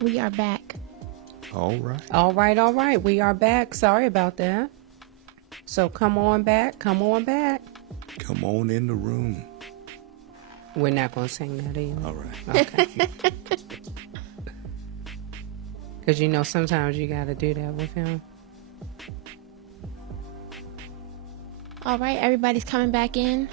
We are back. All right. All right. We are back. Sorry about that. So come on back. Come on in the room. We're not going to sing that either. All right. Okay. Because, sometimes you got to do that with him. All right, everybody's coming back in.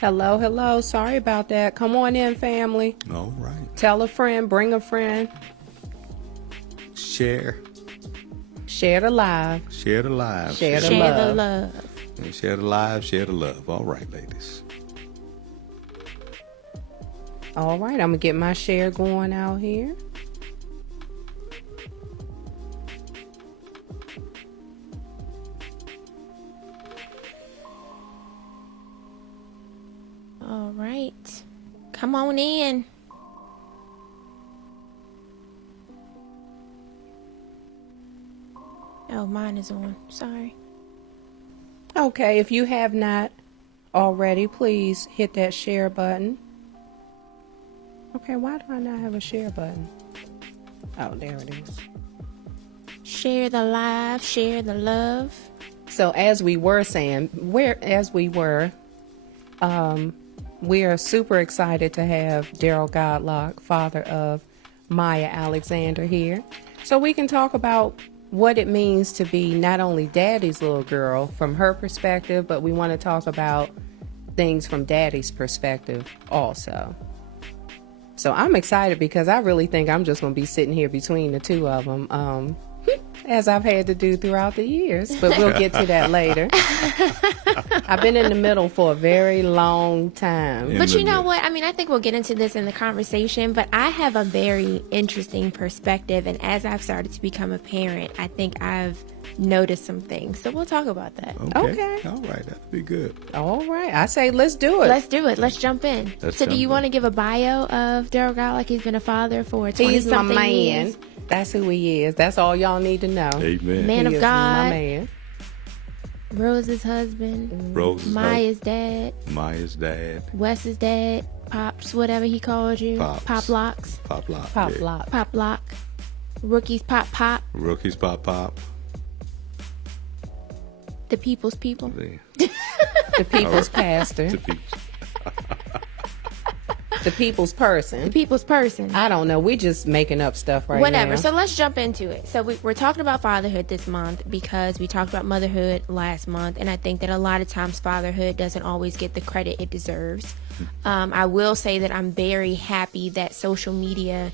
Hello. Sorry about that. Come on in, family. All right. Tell a friend. Bring a friend. Share the live. Share the love. And share the live, share the love. All right, ladies. All right, I'm going to get my share going out here. All right. Come on in. Oh, mine is on. Sorry. Okay, if you have not already, please hit that share button. Okay, why do I not have a share button? Oh, there it is. Share the live, share the love. So as we were saying, we are super excited to have Daryl Godlock, father of Maya Alexander, here. So we can talk about what it means to be not only daddy's little girl from her perspective, but we want to talk about things from daddy's perspective also. So I'm excited because I really think I'm just going to be sitting here between the two of them, as I've had to do throughout the years. But we'll get to that later. I've been in the middle for a very long time. But you know what? I mean, I think we'll get into this in the conversation, but I have a very interesting perspective. And as I've started to become a parent, I think I've noticed some things. So we'll talk about that. Okay. All right. That'll be good. All right. I say let's do it. Let's jump in. So do you want to give a bio of Daryl Godlock? He's been a father for 20-something years. That's who he is. That's all y'all need to know. Amen. Man He of is God. my man. Rose's husband. Maya's dad. Maya's dad. Wes's dad. Pops, whatever he called you. Pops. Pop locks. Pop lock. Pop yeah. lock. Pop lock. Rookies pop pop. Rookies pop. The people's people. Yeah. The people's pastor. To be- The people's person. The people's person. I don't know. We're just making up stuff right now. Whatever. So let's jump into it. So we're talking about fatherhood this month because we talked about motherhood last month. And I think that a lot of times fatherhood doesn't always get the credit it deserves. I will say that I'm very happy that social media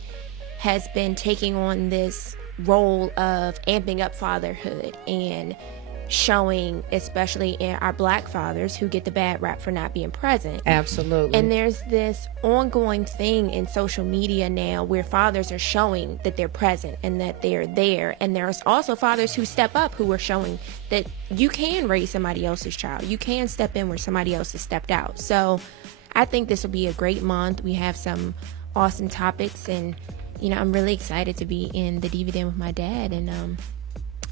has been taking on this role of amping up fatherhood and showing, especially in our black fathers who get the bad rap for not being present. Absolutely. And there's this ongoing thing in social media now where fathers are showing that they're present and that they're there. And there's also fathers who step up who are showing that you can raise somebody else's child. You can step in where somebody else has stepped out. So I think this will be a great month. We have some awesome topics, and I'm really excited to be in the Diva Den with my dad. And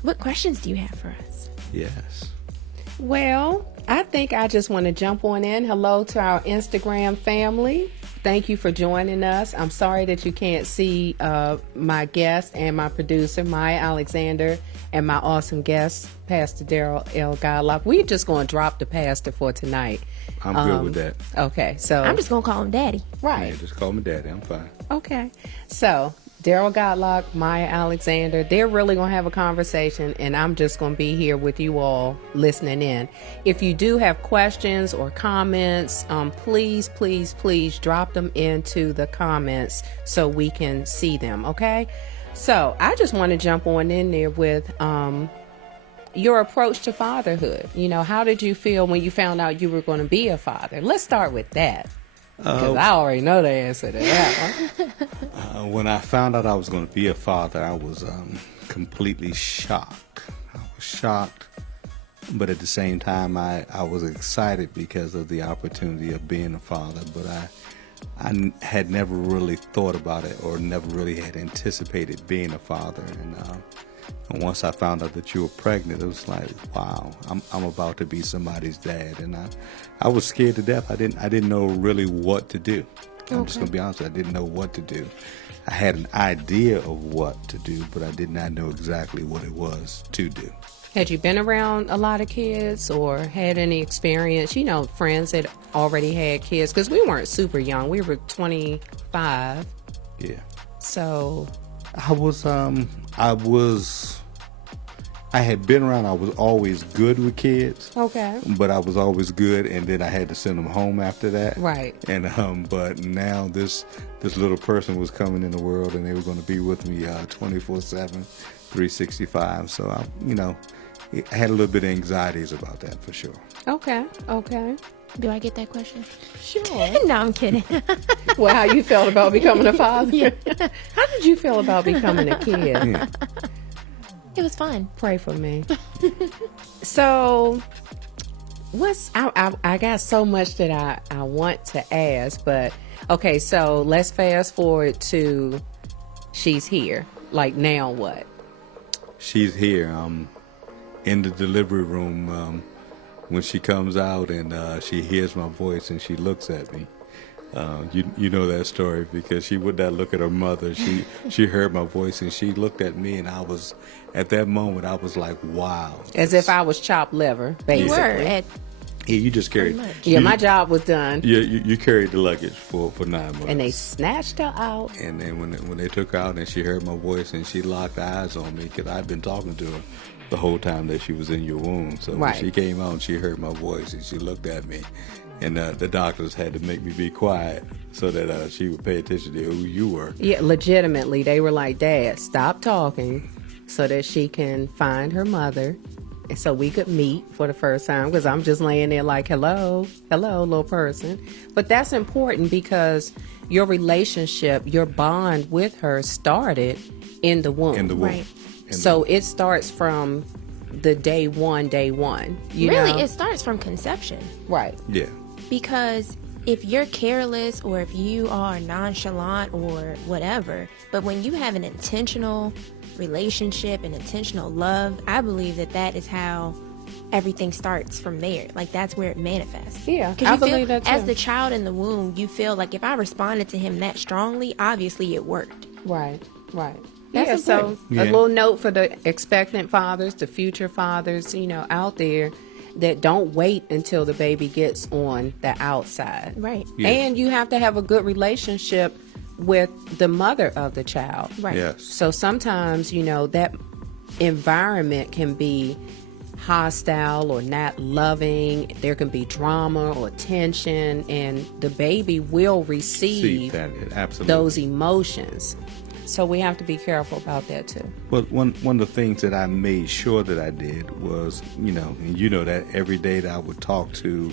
what questions do you have for us? Yes. Well, I think I just want to jump on in. Hello to our Instagram family. Thank you for joining us. I'm sorry that you can't see my guest and my producer, Maya Alexander, and my awesome guest, Pastor Daryl L. Godlock. We're just going to drop the pastor for tonight. I'm good with that. Okay, so I'm just going to call him Daddy. Right. Yeah, just call me daddy. I'm fine. Okay. So Daryl Godlock, Maya Alexander, they're really going to have a conversation, and I'm just going to be here with you all listening in. If you do have questions or comments, please drop them into the comments so we can see them, okay? So I just want to jump on in there with your approach to fatherhood. How did you feel when you found out you were going to be a father? Let's start with that. Because I already know the answer to that one. When I found out I was going to be a father, I was completely shocked. I was shocked, but at the same time, I was excited because of the opportunity of being a father. But I had never really thought about it or never really had anticipated being a father. And once I found out that you were pregnant, it was like, wow, I'm about to be somebody's dad. And I was scared to death. I didn't know really what to do. I'm just going to be honest, I didn't know what to do. I had an idea of what to do, but I did not know exactly what it was to do. Had you been around a lot of kids or had any experience, friends that already had kids? Because we weren't super young. We were 25. Yeah. So I had been around. I was always good with kids. Okay. But I was always good, and then I had to send them home after that. Right. And but now this little person was coming in the world, and they were going to be with me 24/7, 365. So I had a little bit of anxieties about that for sure. Okay. Do I get that question? Sure. No, I'm kidding. Well, how you felt about becoming a father? Yeah. How did you feel about becoming a kid? Yeah. It was fun. Pray for me. So, I got so much that I want to ask, but okay, so let's fast forward to she's here. Like, now what? She's here. In the delivery room when she comes out and she hears my voice and she looks at me. You know that story because she would not look at her mother. She heard my voice and she looked at me, and at that moment I was like, wow. As if I was chopped liver, basically. You were. Yeah, you just carried. Yeah, my job was done. Yeah, you carried the luggage for 9 months. And they snatched her out. And then when they took her out and she heard my voice and she locked eyes on me because I'd been talking to her the whole time that she was in your womb. So right. When she came out and she heard my voice and she looked at me, and the doctors had to make me be quiet so that she would pay attention to who you were. Yeah, legitimately, they were like, Dad, stop talking so that she can find her mother. And so we could meet for the first time because I'm just laying there like, hello, little person. But that's important because your relationship, your bond with her started in the womb. In the womb. Right. So it starts from the day one. You Really, know? it starts from conception. Right. Yeah. Because if you're careless or if you are nonchalant or whatever, but when you have an intentional relationship and intentional love, I believe that is how everything starts from there. Like, that's where it manifests. Yeah, I I believe believe that too. as the child in the womb, you feel like if I responded to him that strongly, obviously it worked. Right. That's Yeah, so important. Yeah. a little note for the expectant fathers, the future fathers, out there that don't wait until the baby gets on the outside. Right. Yeah. And you have to have a good relationship with the mother of the child. Right. Yes. So sometimes, that environment can be hostile or not loving. There can be drama or tension, and the baby will receive that, absolutely. those emotions. So we have to be careful about that too. But one of the things that I made sure that I did was, and that every day that I would talk to,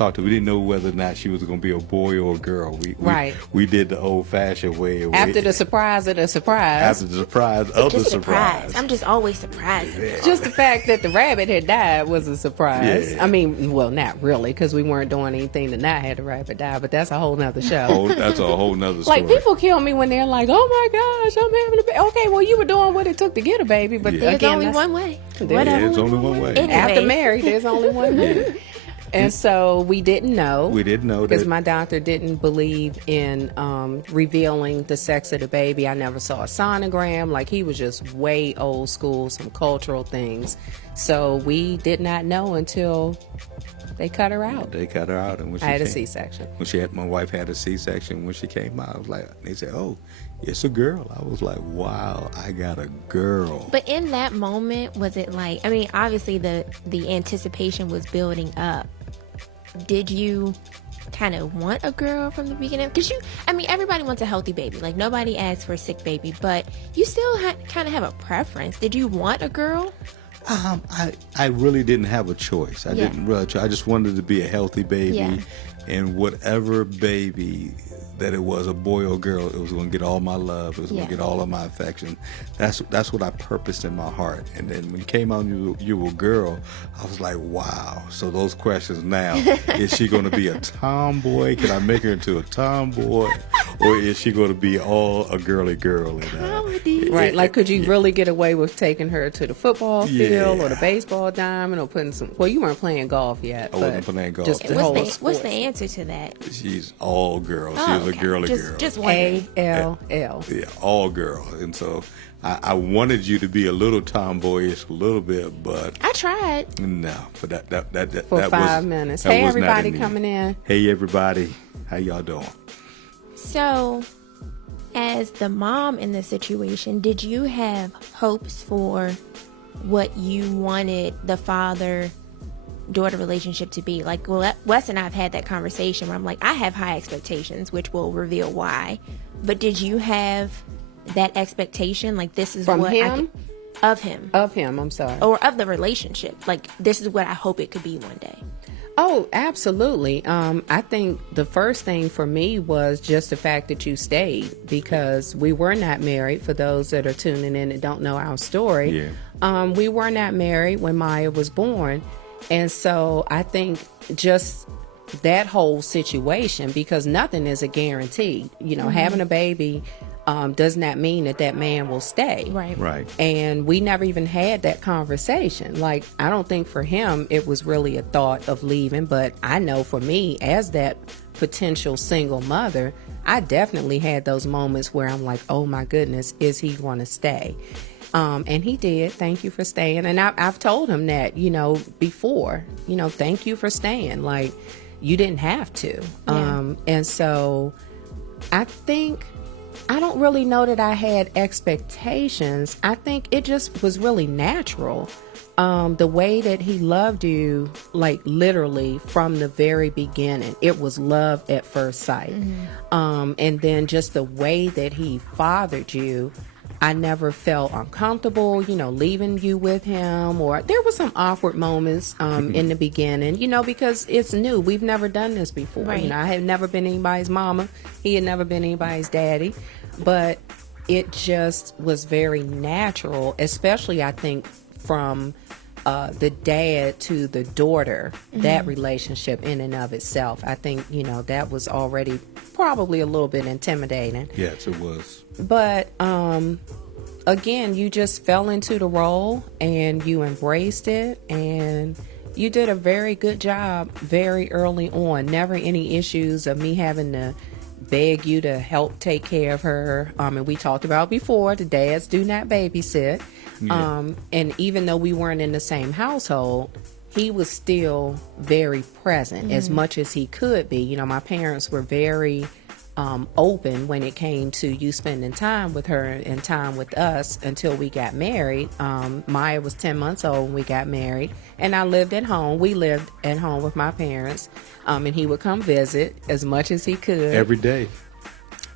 we didn't know whether or not she was going to be a boy or a girl. Right. We did the old-fashioned way. After the surprise of the surprise. After the surprise of the Just surprise. I'm just always surprised. Just the fact that the rabbit had died was a surprise. Yeah. I mean, well, not really, because we weren't doing anything to not have the rabbit die, but that's a whole nother show. That's a whole nother story. Like, people kill me when they're like, oh my gosh, I'm having a baby. Okay, well, you were doing what it took to get a baby, but Yeah. There's again, only that's- one way. There's only one way. Anyways. After married, there's only one way. And so we didn't know. We didn't know Because that. my doctor didn't believe in revealing the sex of the baby. I never saw a sonogram. Like, he was just way old school, some cultural things. So we did not know until they cut her out. They cut her out, and when she I had a came- C-section. my wife had a C-section. When she came out, I was like, they said, "Oh, it's a girl." I was like, "Wow, I got a girl." But in that moment, was it like, I mean, obviously the anticipation was building up. Did you kind of want a girl from the beginning? Because everybody wants a healthy baby. Like, nobody asks for a sick baby, but you still kind of have a preference. Did you want a girl? I really didn't have a choice. I Yeah. didn't really. I just wanted to be a healthy baby, Yeah. and whatever baby that it was, a boy or girl, it was going to get all my love. It was going Yeah. to get all of my affection. That's what I purposed in my heart. And then when you came out and you were a girl, I was like, wow. So those questions now: is she going to be a tomboy? Can I make her into a tomboy? or is she going to be all a girly girl? And, Comedy. Right, like could you really get away with taking her to the football field or the baseball diamond or putting some, well, you weren't playing golf yet. I wasn't playing golf. Just the whole What's the answer to that? She's all girl. Oh, She's a girly girl. Just wondering. ALL. Yeah, all girl. And so I wanted you to be a little tomboyish a little bit, but I tried. no. But that For that 5 was, minutes. that Hey, was not everybody in me. coming in. Hey, everybody. How y'all doing? So, as the mom in the situation, did you have hopes for what you wanted the father-daughter relationship to be? Like, well, Wes and I have had that conversation where I'm like, I have high expectations, which will reveal why. But did you have that expectation? Like, this is From what him? of him. Of him, I'm sorry. Or of the relationship. Like, this is what I hope it could be one day. Oh, absolutely. I think the first thing for me was just the fact that you stayed, because we were not married. For those that are tuning in and don't know our story, we were not married when Maya was born. And so I think just that whole situation, because nothing is a guarantee, you know, having a baby does not mean that man will stay. Right. And we never even had that conversation. Like, I don't think for him it was really a thought of leaving, but I know for me, as that potential single mother, I definitely had those moments where I'm like, oh my goodness, is he going to stay? And he did. Thank you for staying. And I've told him that, you know, before, you know, thank you for staying. Like, you didn't have to. Yeah. And so I think, I don't really know that I had expectations. I think it just was really natural. The way that he loved you, like literally from the very beginning, it was love at first sight. And then just the way that he fathered you, I never felt uncomfortable, you know, leaving you with him, or there were some awkward moments in the beginning, you know, because it's new. We've never done this before. Right. You know, I had never been anybody's mama. He had never been anybody's daddy. But it just was very natural, especially I think from the dad to the daughter, that relationship in and of itself. I think, you know, that was already probably a little bit intimidating. Yes, it was. But again, you just fell into the role and you embraced it, and you did a very good job very early on. Never any issues of me having to beg you to help take care of her. And we talked about before, the dads do not babysit. Yeah. And even though we weren't in the same household, he was still very present as much as he could be. You know, my parents were very open when it came to you spending time with her and time with us until we got married. Maya was 10 months old when we got married, and I lived at home. We lived at home with my parents, and he would come visit as much as he could. Every day.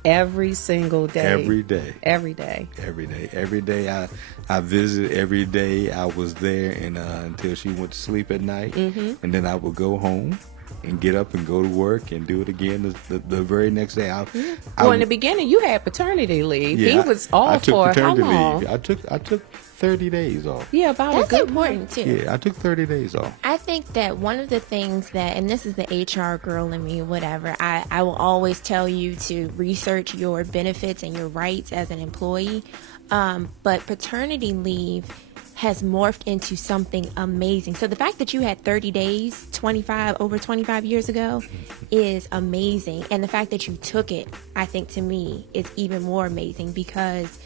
Every single day. Every day. Every day. Every day. Every day I visited. Every day I was there, and until she went to sleep at night. And then I would go home and get up and go to work and do it again the very next day. Well, in the beginning, you had paternity leave. Yeah, he was off for how long? leave. I took 30 days off. Yeah, about That's a good important too. Yeah, I took 30 days off. I think that one of the things that, and this is the HR girl in me, whatever, I will always tell you to research your benefits and your rights as an employee. But paternity leave has morphed into something amazing. So the fact that you had 30 days, over 25 years ago is amazing. And the fact that you took it, I think to me, is even more amazing because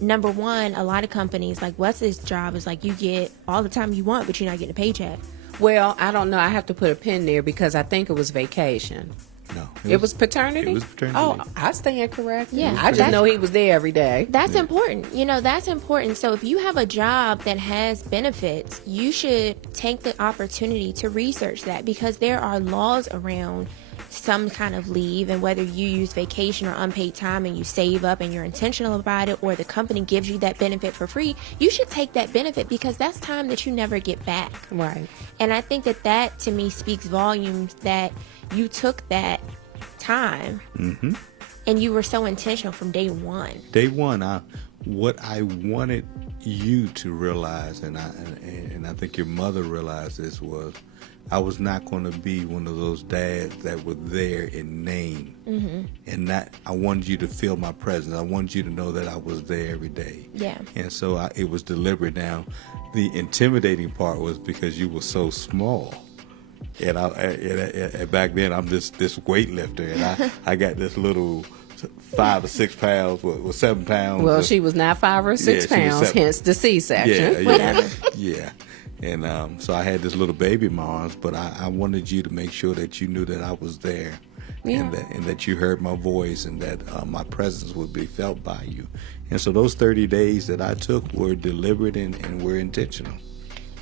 number one, a lot of companies, like Wes's job is like you get all the time you want, but you're not getting a paycheck. Well, I don't know. I have to put a pin there because I think it was vacation. No. It was paternity? It was paternity Oh, leave. I stand corrected. Yeah, I just know he was there every day. That's important. You know, that's important. So if you have a job that has benefits, you should take the opportunity to research that because there are laws around some kind of leave, and whether you use vacation or unpaid time and you save up and you're intentional about it, or the company gives you that benefit for free, you should take that benefit because that's time that you never get back. Right. And I think that to me speaks volumes that you took that time and you were so intentional from day one. Day one, what I wanted you to realize, and I think your mother realized this, was I was not going to be one of those dads that were there in name, and not. I wanted you to feel my presence. I wanted you to know that I was there every day. Yeah. And so it was deliberate. Now, the intimidating part was because you were so small, and back then I'm this weightlifter, and I got this little 5 or 6 pounds, with 7 pounds. Well, she was not 5 or 6 pounds, hence the C-section. Yeah. And so I had this little baby in my arms, but I wanted you to make sure that you knew that I was there, and that you heard my voice, and that my presence would be felt by you. And so those 30 days that I took were deliberate and were intentional.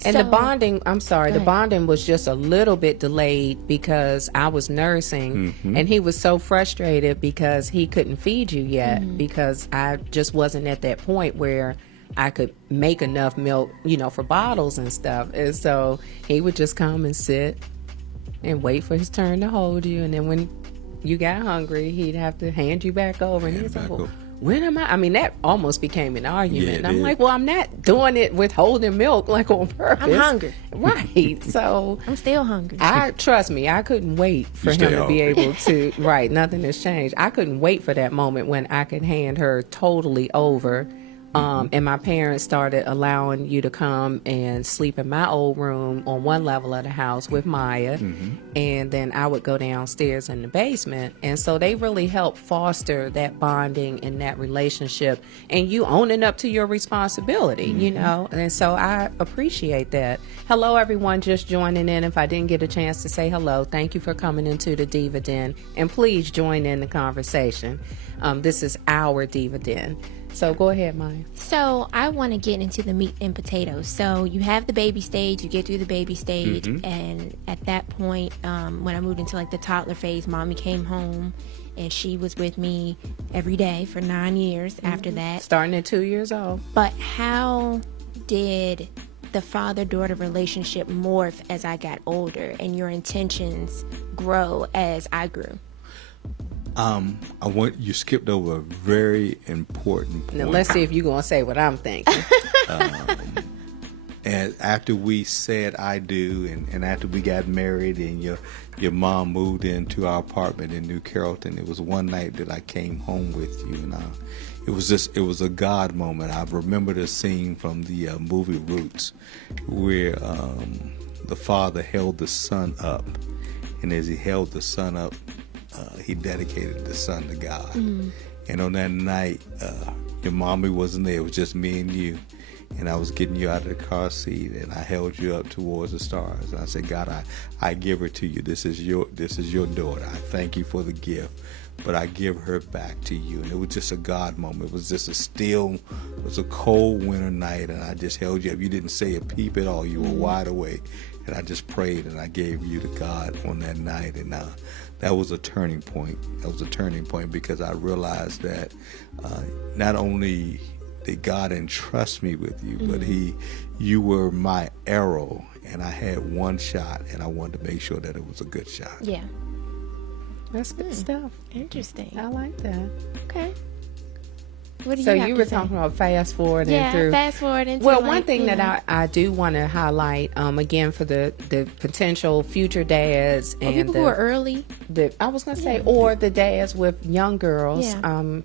And the bonding was just a little bit delayed because I was nursing, and he was so frustrated because he couldn't feed you yet, because I just wasn't at that point where I could make enough milk, for bottles and stuff. And so he would just come and sit and wait for his turn to hold you. And then when you got hungry, he'd have to hand you back over. And he's like, well, when am I? I mean, that almost became an argument. Yeah, and I'm like, well, I'm not doing it with holding milk like on purpose. I'm hungry. Right. So I'm still hungry. Trust me, I couldn't wait for him to be able to, right, nothing has changed. I couldn't wait for that moment when I could hand her totally over. And my parents started allowing you to come and sleep in my old room on one level of the house with Maya. And then I would go downstairs in the basement. And so they really helped foster that bonding and that relationship, and you owning up to your responsibility, And so I appreciate that. Hello, everyone just joining in. If I didn't get a chance to say hello, thank you for coming into the Diva Den. And please join in the conversation. This is our Diva Den. So go ahead, Maya. So I want to get into the meat and potatoes. So you have the baby stage, you get through the baby stage, and at that point, when I moved into like the toddler phase, mommy came home, and she was with me every day for 9 years after that. Starting at 2 years old. But how did the father-daughter relationship morph as I got older, and your intentions grow as I grew? You skipped over a very important point. Now let's see if you're gonna say what I'm thinking. And after we said I do, and after we got married, and your mom moved into our apartment in New Carrollton, it was one night that I came home with you, and it was a God moment. I remember the scene from the movie Roots, where the father held the son up, and as he held the son up, he dedicated the son to God. And on that night, your mommy wasn't there. It was just me and you. And I was getting you out of the car seat, and I held you up towards the stars. And I said, God, I give her to you. This is your daughter. I thank you for the gift, but I give her back to you. And it was just a God moment. It was just it was a cold winter night, and I just held you up. You didn't say a peep at all. You were wide awake. And I just prayed, and I gave you to God on that night. And that was a turning point. That was a turning point because I realized that not only did God entrust me with you, but you were my arrow, and I had one shot, and I wanted to make sure that it was a good shot. Yeah. That's good stuff. Interesting. I like that. Okay. What do so you you were talking about fast forwarding through. Fast forwarding. Well, one thing that I do want to highlight, again, for the potential future dads and people who are early. I was going to say, or the dads with young girls,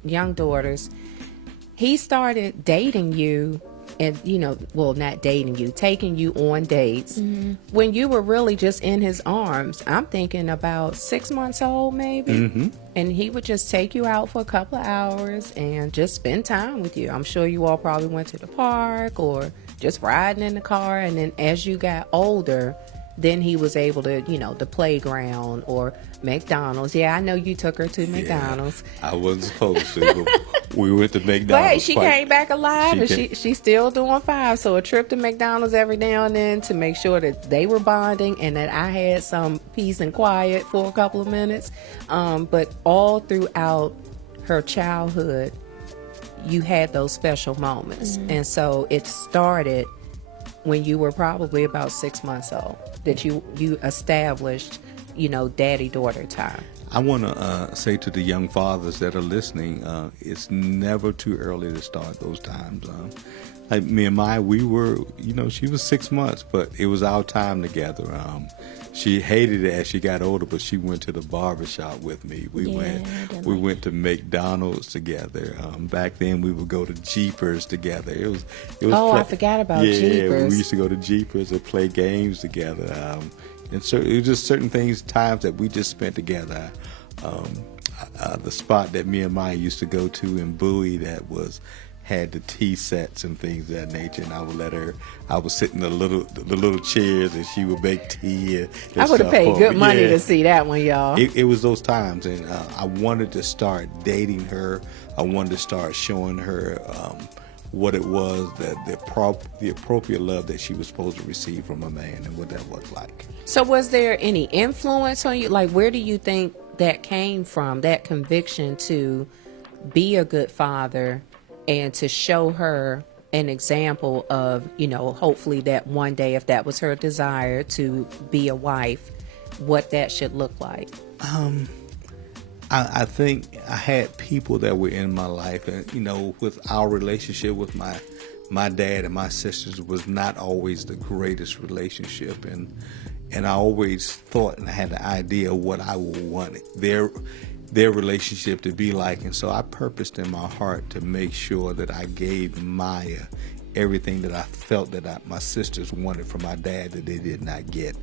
young daughters. He started dating you, and not dating you, taking you on dates when you were really just in his arms. I'm thinking about 6 months old, maybe. And he would just take you out for a couple of hours and just spend time with you. I'm sure you all probably went to the park or just riding in the car. And then as you got older, then he was able to, the playground or McDonald's. Yeah, I know you took her to McDonald's. I wasn't supposed to, but we went to McDonald's. But hey, she came back alive, and she's still doing fine. So a trip to McDonald's every now and then to make sure that they were bonding and that I had some peace and quiet for a couple of minutes. But all throughout her childhood, you had those special moments. And so it started when you were probably about 6 months old, that you established, daddy-daughter time. I want to say to the young fathers that are listening, it's never too early to start those times. Like me and Maya, we were, she was 6 months, but it was our time together. She hated it as she got older, but she went to the barbershop with me. We went to McDonald's together. Back then, we would go to Jeepers together. It was. I forgot about Jeepers. Yeah, we used to go to Jeepers and play games together. And so it was just certain times that we just spent together. The spot that me and Maya used to go to in Bowie that had the tea sets and things of that nature, and I would sit in the little chairs and she would make tea. I would have paid good money to see that one, y'all. It was those times, and I wanted to start dating her. I wanted to start showing her what it was, that the appropriate love that she was supposed to receive from a man and what that was like. So was there any influence on you? Like, where do you think that came from, that conviction to be a good father and to show her an example of, hopefully that one day, if that was her desire to be a wife, what that should look like? I think I had people that were in my life, and with our relationship with my dad and my sisters was not always the greatest relationship, and I always thought and I had the idea of what I would want their relationship to be like, and so I purposed in my heart to make sure that I gave Maya everything that I felt that my sisters wanted from my dad that they did not get.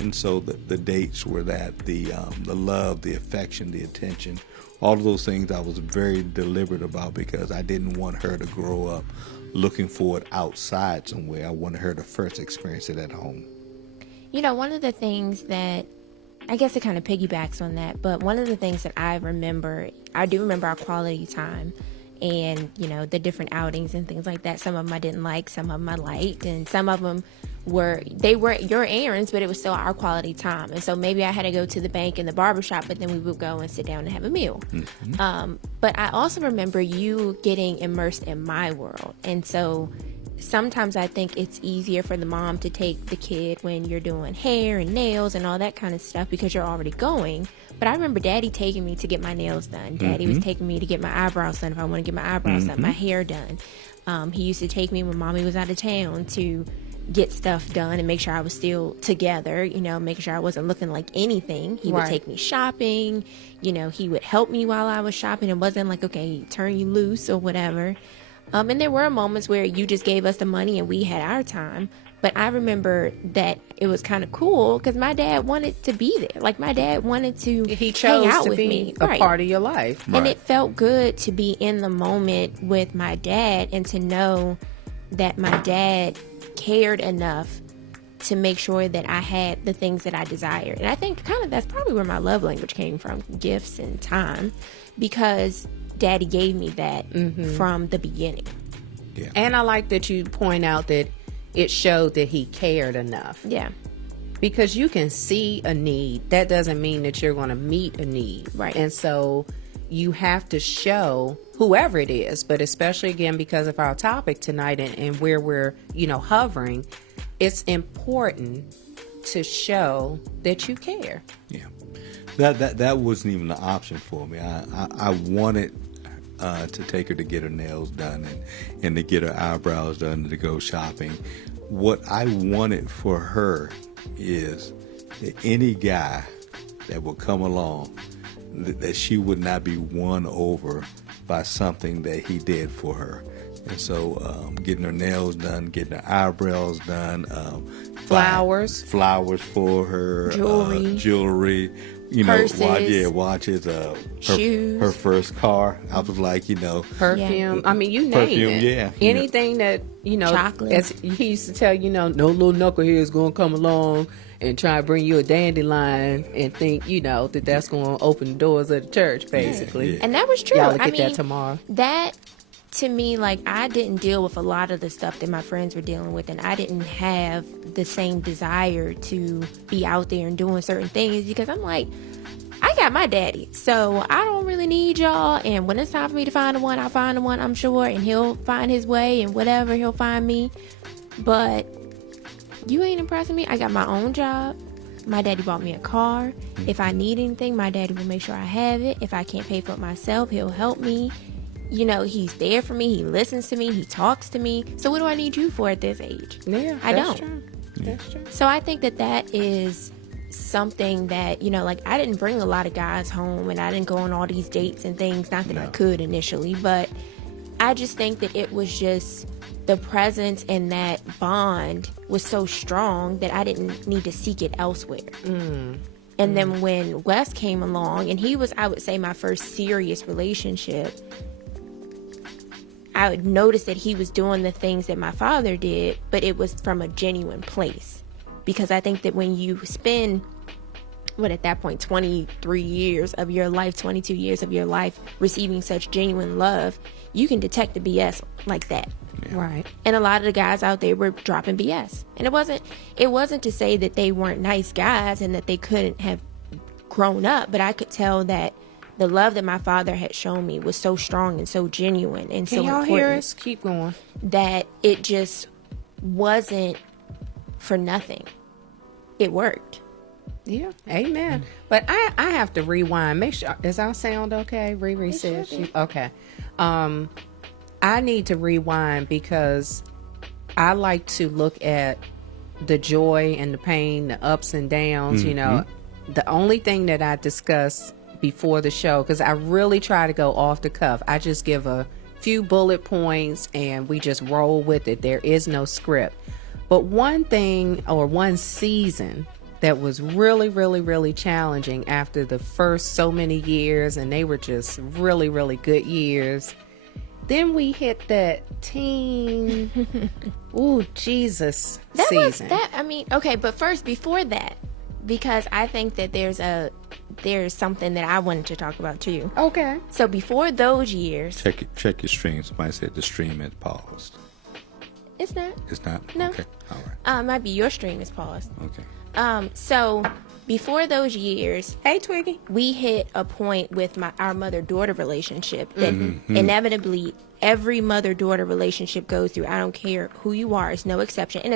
And so the dates were that, the love, the affection, the attention, all of those things I was very deliberate about, because I didn't want her to grow up looking for it outside somewhere. I wanted her to first experience it at home. One of the things that, I guess it kind of piggybacks on that, but one of the things that I do remember our quality time and, the different outings and things like that. Some of them I didn't like, some of them I liked, and some of them were your errands, but it was still our quality time. And so maybe I had to go to the bank and the barbershop, but then we would go and sit down and have a meal. Mm-hmm. But I also remember you getting immersed in my world. And so sometimes I think it's easier for the mom to take the kid when you're doing hair and nails and all that kind of stuff because you're already going. But I remember Daddy taking me to get my nails done. Daddy was taking me to get my eyebrows done if I want to get my eyebrows done, my hair done. He used to take me when Mommy was out of town to get stuff done and make sure I was still together, making sure I wasn't looking like anything. He would take me shopping. He would help me while I was shopping. It wasn't like, okay, turn you loose or whatever. And there were moments where you just gave us the money and we had our time. But I remember that it was kind of cool because my dad wanted to be there. Like, my dad wanted to hang out with me. A part of your life. And it felt good to be in the moment with my dad and to know that my dad cared enough to make sure that I had the things that I desired. And I think kind of that's probably where my love language came from, gifts and time, because Daddy gave me that from the beginning. Yeah. And I like that you point out that it showed that he cared enough. Yeah. Because you can see a need. That doesn't mean that you're going to meet a need. Right. And so you have to show whoever it is, but especially again because of our topic tonight and where we're, hovering, it's important to show that you care. Yeah. That wasn't even an option for me. I wanted to take her to get her nails done and to get her eyebrows done and to go shopping. What I wanted for her is that any guy that would come along, that she would not be won over by something that he did for her. And so getting her nails done, getting her eyebrows done, flowers for her, jewelry, purses, watches, shoes, her first car. I was like, perfume. Yeah. I mean, you name perfume, it. Yeah, anything that chocolate. As he used to tell no little knucklehead is going to come along and try to bring you a dandelion and think that's going to open the doors of the church, basically. Yeah. And that was true. Y'all look at that tomorrow. That, to me, like, I didn't deal with a lot of the stuff that my friends were dealing with, and I didn't have the same desire to be out there and doing certain things because I'm like, I got my daddy, so I don't really need y'all. And when it's time for me to find the one, I'll find the one, I'm sure, and he'll find his way, and whatever, he'll find me. But you ain't impressing me. I got my own job. My daddy bought me a car. If I need anything, my daddy will make sure I have it. If I can't pay for it myself, he'll help me. You know, he's there for me. He listens to me. He talks to me. So what do I need you for at this age? Yeah, I that's don't. True. That's true. So I think that is something that, you know, like, I didn't bring a lot of guys home, and I didn't go on all these dates and things. Not that I could initially, but I just think that it was just the presence and that bond was so strong that I didn't need to seek it elsewhere. And then when Wes came along, and he was, I would say, my first serious relationship, I would notice that he was doing the things that my father did, but it was from a genuine place. Because I think that when you spend, at that point, 23 years of your life, 22 years of your life receiving such genuine love, you can detect the BS like that. Yeah. Right. And a lot of the guys out there were dropping BS. And it wasn't to say that they weren't nice guys and that they couldn't have grown up, but I could tell that the love that my father had shown me was so strong and so genuine and so Can y'all important hear us? Keep going. that it just wasn't for nothing. It worked. Yeah, amen. But I have to rewind. Make sure, is our sound okay? Riri said she, okay. I need to rewind because I like to look at the joy and the pain, the ups and downs. You know, the only thing that I discussed before the show, because I really try to go off the cuff, I just give a few bullet points and we just roll with it. There is no script. But one thing, or one season that was really, really, really challenging after the first so many years, and they were just really, really good years. Then we hit that teen, ooh, Jesus season. Okay, but first, before that, because I think that there's something that I wanted to talk about too. Okay. So before those years, Check your stream. Somebody said the stream is paused. it's not. It's not? No. Okay. All right. Might be your stream is paused. Okay. So before those years, Hey, Twiggy. we hit a point with our mother-daughter relationship that inevitably every mother-daughter relationship goes through. I don't care who you are. It's no exception. And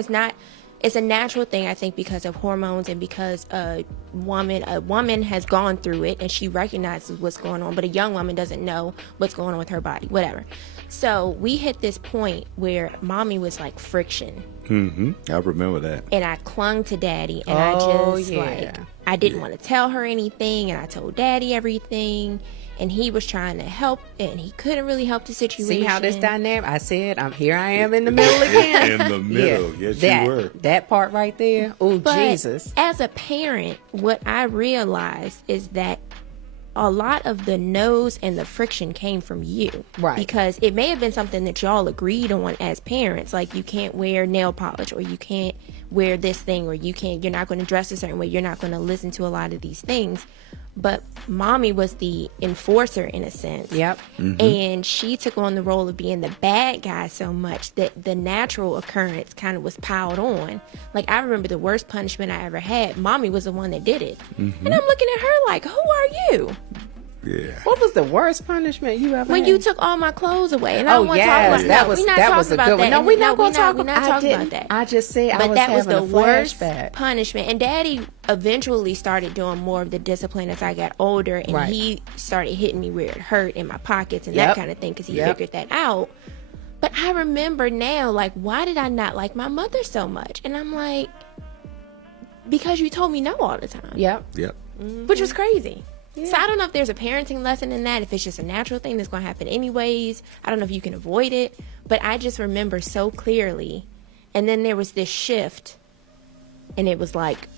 it's a natural thing, I think, because of hormones and because a woman has gone through it and she recognizes what's going on, but a young woman doesn't know what's going on with her body, whatever. So we hit this point where mommy was like friction. I remember that. And I clung to daddy, and I didn't want to tell her anything, and I told daddy everything, and he was trying to help, and he couldn't really help the situation. See how this dynamic? I said, I am in the middle again. In the middle. Yes, you were. That part right there. Oh, Jesus. As a parent, what I realized is that a lot of the no's and the friction came from you. Right. Because it may have been something that y'all agreed on as parents, like you can't wear nail polish, or you can't wear this thing, or you're not going to dress a certain way, you're not going to listen to a lot of these things. But mommy was the enforcer in a sense. Yep. And she took on the role of being the bad guy so much that the natural occurrence kind of was piled on. Like, I remember the worst punishment I ever had. Mommy was the one that did it. And I'm looking at her like, who are you? Yeah. What was the worst punishment you ever When had? you took all my clothes away. And I don't want to talk yes, about that was we're not that talking was a about good one. that. No, we're not going to talk we're not talking about that. I just said I But was that was having the a worst flashback. punishment. And daddy eventually started doing more of the discipline as I got older, and Right. he started hitting me where it hurt in my pockets and Yep. that kind of thing, because he figured that out. But I remember now, like, why did I not like my mother so much? And I'm like, because you told me no all the time. Yep. Which was crazy. So I don't know if there's a parenting lesson in that, if it's just a natural thing that's going to happen anyways. I don't know if you can avoid it, but I just remember so clearly. And then there was this shift, and it was like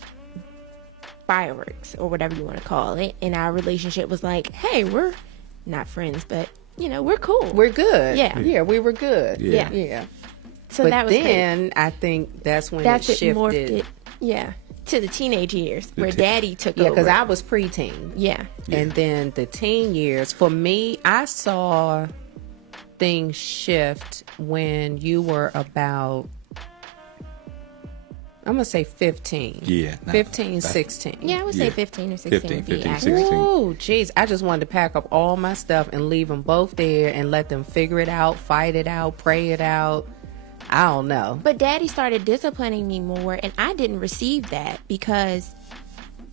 fireworks or whatever you want to call it. And our relationship was like, hey, we're not friends, but, you know, we're cool. We're good. Yeah. Yeah, we were good. Yeah. Yeah. So But that was then I think that's when that's it shifted. morphed it. Yeah. To the teenage years where teen- daddy took Yeah, over. because I was preteen. Yeah. And then the teen years, for me, I saw things shift when you were about, I'm going to say 15. Yeah. 15, 16. Yeah, I would say Yeah. 15 or 16 15, would be 15, accurate. 16. Oh, jeez. I just wanted to pack up all my stuff and leave them both there and let them figure it out, fight it out, pray it out. I don't know. But daddy started disciplining me more, and I didn't receive that because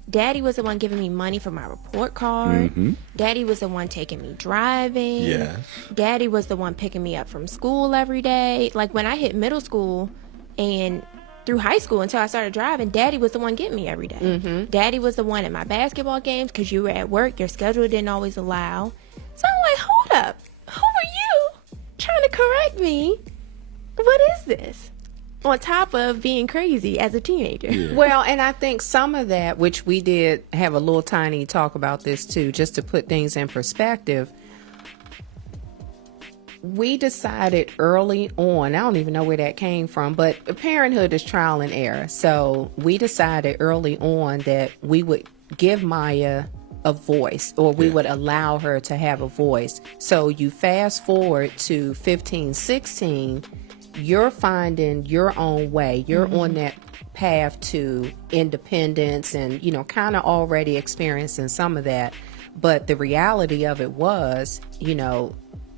Daddy was the one giving me money for my report card. Daddy was the one taking me driving. Yes. Daddy was the one picking me up from school every day. Like when I hit middle school and through high school until I started driving, Daddy was the one getting me every day. Daddy was the one at my basketball games because you were at work. Your schedule didn't always allow. So I'm like, hold up. Who are you trying to correct me? What is this? On top of being crazy as a teenager. Yeah. Well, and I think some of that, which we did have a little tiny talk about this too, just to put things in perspective. We decided early on, I don't even know where that came from, but parenthood is trial and error. So we decided early on that we would give Maya a voice, or we would allow her to have a voice. So you fast forward to 15, 16, you're finding your own way. You're on that path to independence and, you know, kind of already experiencing some of that. But the reality of it was, you know,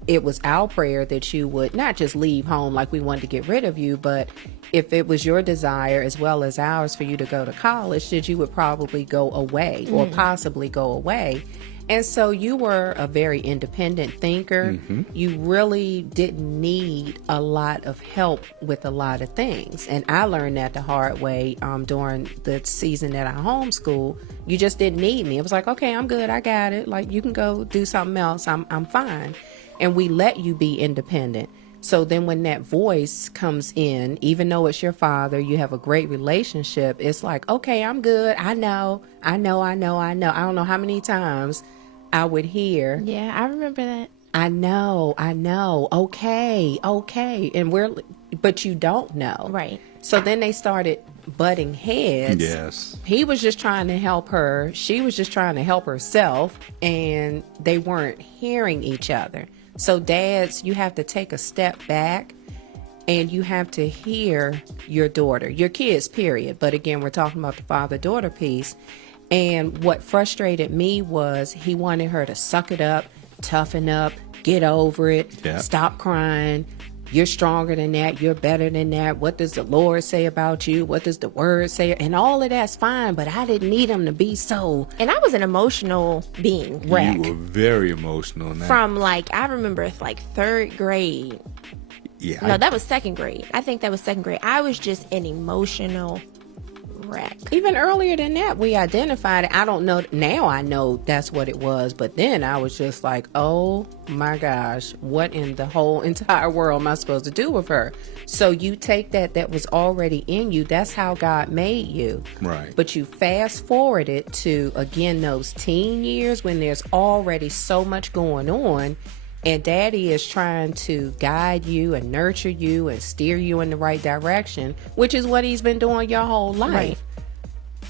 it was our prayer that you would not just leave home like we wanted to get rid of you, but if it was your desire as well as ours for you to go to college, that you would probably go away or possibly go away. And so you were a very independent thinker. You really didn't need a lot of help with a lot of things. And I learned that the hard way during the season that I homeschooled. You just didn't need me. It was like, okay, I'm good. I got it. Like, you can go do something else. I'm fine. And we let you be independent. So then when that voice comes in, even though it's your father, you have a great relationship, it's like, okay, I'm good. I know. I don't know how many times I would hear. Yeah, I remember that. I know. Okay. And but you don't know. Right. So then they started butting heads. Yes. He was just trying to help her. She was just trying to help herself. And they weren't hearing each other. So dads, you have to take a step back and you have to hear your daughter, your kids, period. But again, we're talking about the father-daughter piece. And what frustrated me was he wanted her to suck it up, toughen up, get over it, stop crying. You're stronger than that. You're better than that. What does the Lord say about you? What does the word say? And all of that's fine, but I didn't need him to be so. And I was an emotional being. You were very emotional. Now. From like, I remember like third grade. Yeah. No, that was second grade. I think that was second grade. I was just an emotional wreck. Even earlier than that, we identified it. I don't know. Now I know that's what it was. But then I was just like, oh my gosh, what in the whole entire world am I supposed to do with her? So you take that was already in you. That's how God made you. Right. But you fast forward it to, again, those teen years when there's already so much going on. And daddy is trying to guide you and nurture you and steer you in the right direction, which is what he's been doing your whole life. Right.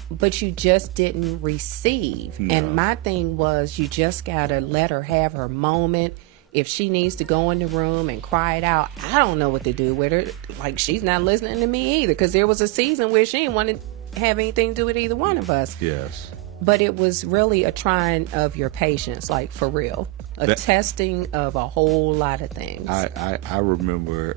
But you just didn't receive. No. And my thing was, you just got to let her have her moment. If she needs to go in the room and cry it out, I don't know what to do with her. Like, she's not listening to me either, because there was a season where she didn't want to have anything to do with either one of us. Yes. But it was really a trying of your patience, like for real. A testing of a whole lot of things. I remember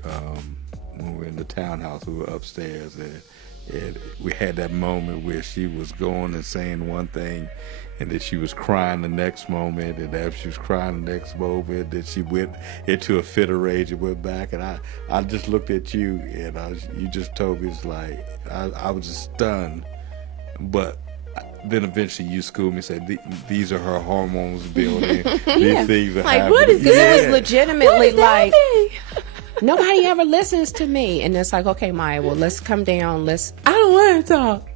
when we were in the townhouse, we were upstairs, and we had that moment where she was going and saying one thing, and then she was crying the next moment, and after she was crying the next moment, then she went into a fit of rage and went back, and I just looked at you, and you just told me, it's like, I was just stunned, but then eventually you schooled me and said, these are her hormones building. These things are like, happening. what is this? It was legitimately like, mean? nobody ever listens to me. And it's like, okay, Maya, well, let's come down. I don't want to talk.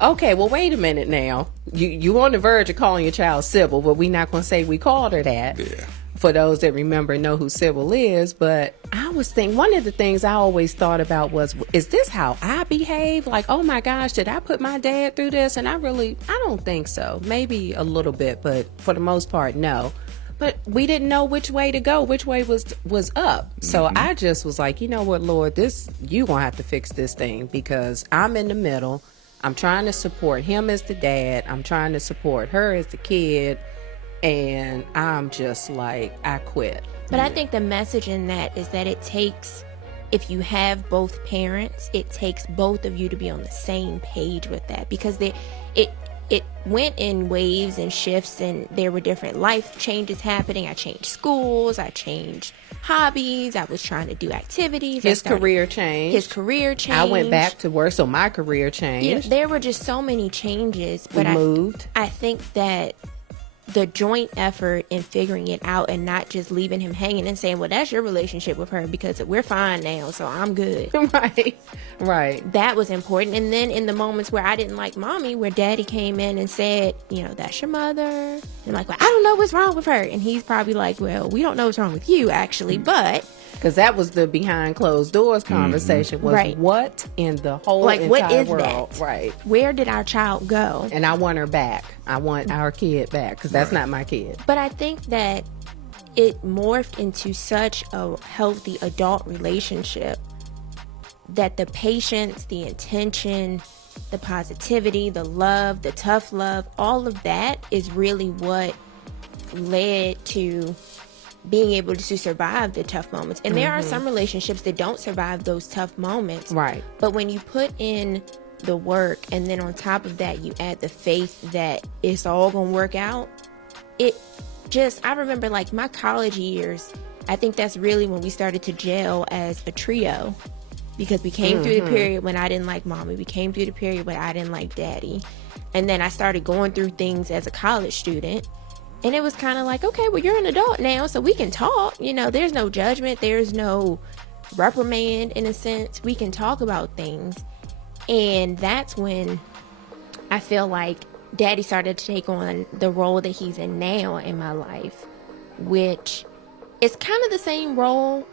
Okay, well, wait a minute now. You on the verge of calling your child Sybil, but we're not going to say we called her that. Yeah. For those that remember, know who Sybil is. But I was thinking, one of the things I always thought about was, is this how I behave? Like, oh my gosh, did I put my dad through this? And I don't think so. Maybe a little bit, but for the most part, no. But we didn't know which way to go, which way was up. So I just was like, you know what, Lord, you gonna have to fix this thing, because I'm in the middle. I'm trying to support him as the dad. I'm trying to support her as the kid. And I'm just like, I quit. But I think the message in that is that it takes, if you have both parents, it takes both of you to be on the same page with that, because it went in waves and shifts, and there were different life changes happening. I changed schools, I changed hobbies, I was trying to do activities. His career changed. His career changed. I went back to work, so my career changed. You know, there were just so many changes. But we moved. I think that the joint effort in figuring it out and not just leaving him hanging and saying, well, that's your relationship with her because we're fine now, so I'm good. Right. That was important. And then in the moments where I didn't like mommy, where daddy came in and said, you know, that's your mother. And I'm like, well, I don't know what's wrong with her. And he's probably like, well, we don't know what's wrong with you, actually, but... Because that was the behind closed doors conversation was right. What in the whole like, entire what is world? that? Right. Where did our child go? And I want her back. I want our kid back because that's not my kid. But I think that it morphed into such a healthy adult relationship that the patience, the intention, the positivity, the love, the tough love, all of that is really what led to being able to survive the tough moments. And there are some relationships that don't survive those tough moments. Right. But when you put in the work and then on top of that you add the faith that it's all gonna work out, I remember like my college years, I think that's really when we started to gel as a trio, because we came through the period when I didn't like mommy, we came through the period when I didn't like daddy, and then I started going through things as a college student. And it was kind of like, okay, well, you're an adult now, so we can talk. You know, there's no judgment. There's no reprimand, in a sense. We can talk about things. And that's when I feel like daddy started to take on the role that he's in now in my life, which is kind of the same role,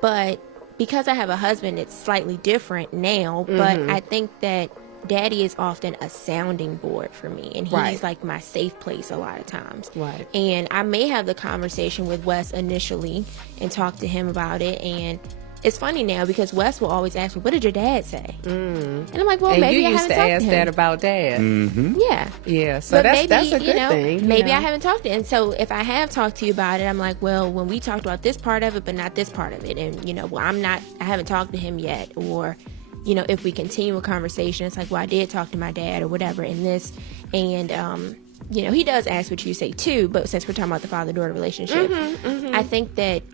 but because I have a husband, it's slightly different now. But I think that daddy is often a sounding board for me, and he's like my safe place a lot of times. Right. And I may have the conversation with Wes initially and talk to him about it, and it's funny now because Wes will always ask me, what did your dad say? And I'm like, well, and maybe you I used haven't to talked ask to him. that about dad. Yeah. So but that's a good thing. Maybe I haven't talked to him. And so if I have talked to you about it, I'm like, well, when we talked about this part of it, but not this part of it. And, you know, well, I haven't talked to him yet. Or, you know, if we continue a conversation, it's like, well, I did talk to my dad or whatever in this. And, you know, he does ask what you say too, but since we're talking about the father-daughter relationship, I think that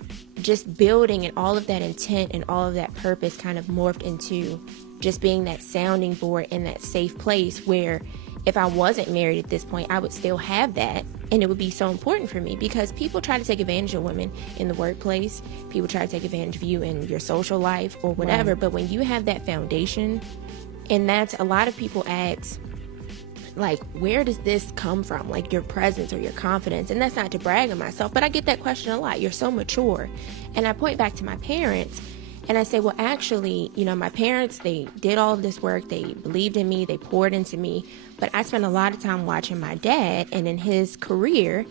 just building and all of that intent and all of that purpose kind of morphed into just being that sounding board in that safe place where if I wasn't married at this point, I would still have that. And it would be so important for me because people try to take advantage of women in the workplace. People try to take advantage of you in your social life or whatever. Right. But when you have that foundation, and that's a lot of people ask, like, where does this come from? Like your presence or your confidence? And that's not to brag on myself, but I get that question a lot. You're so mature. And I point back to my parents and I say, well, actually, you know, my parents, they did all of this work. They believed in me. They poured into me. But I spent a lot of time watching my dad, and in his career,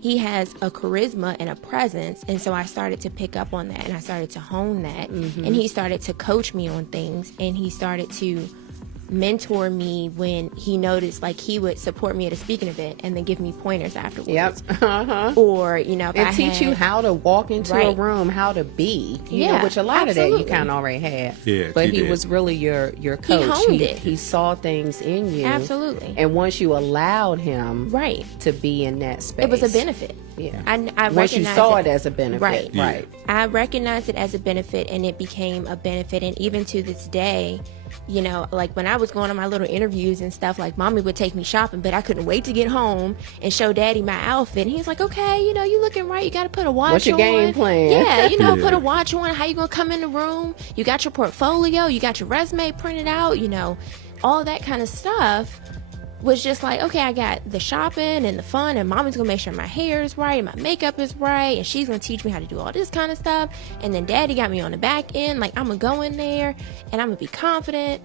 he has a charisma and a presence. And so I started to pick up on that and I started to hone that. And he started to coach me on things, and he started to mentor me when he noticed, like, he would support me at a speaking event and then give me pointers afterwards. Or, you know, if teach you how to walk into a room, how to be, you know, which a lot of that you kind of already had. Yeah, but he was really your coach. He honed it. He saw things in you. Absolutely. And once you allowed him to be in that space, it was a benefit. Yeah. I once you saw it as a benefit. Right. Right. I recognized it as a benefit, and it became a benefit. And even to this day, you know, like when I was going on my little interviews and stuff, like mommy would take me shopping, but I couldn't wait to get home and show daddy my outfit. And he's like, okay, you know, you looking right. You got to put a watch on. What's your game plan? Yeah, you know, put a watch on. How you going to come in the room? You got your portfolio. You got your resume printed out, you know, all of that kind of stuff. Was just like, okay, I got the shopping and the fun, and mommy's gonna make sure my hair is right and my makeup is right, and she's gonna teach me how to do all this kind of stuff. And then daddy got me on the back end, like, I'm gonna go in there and I'm gonna be confident.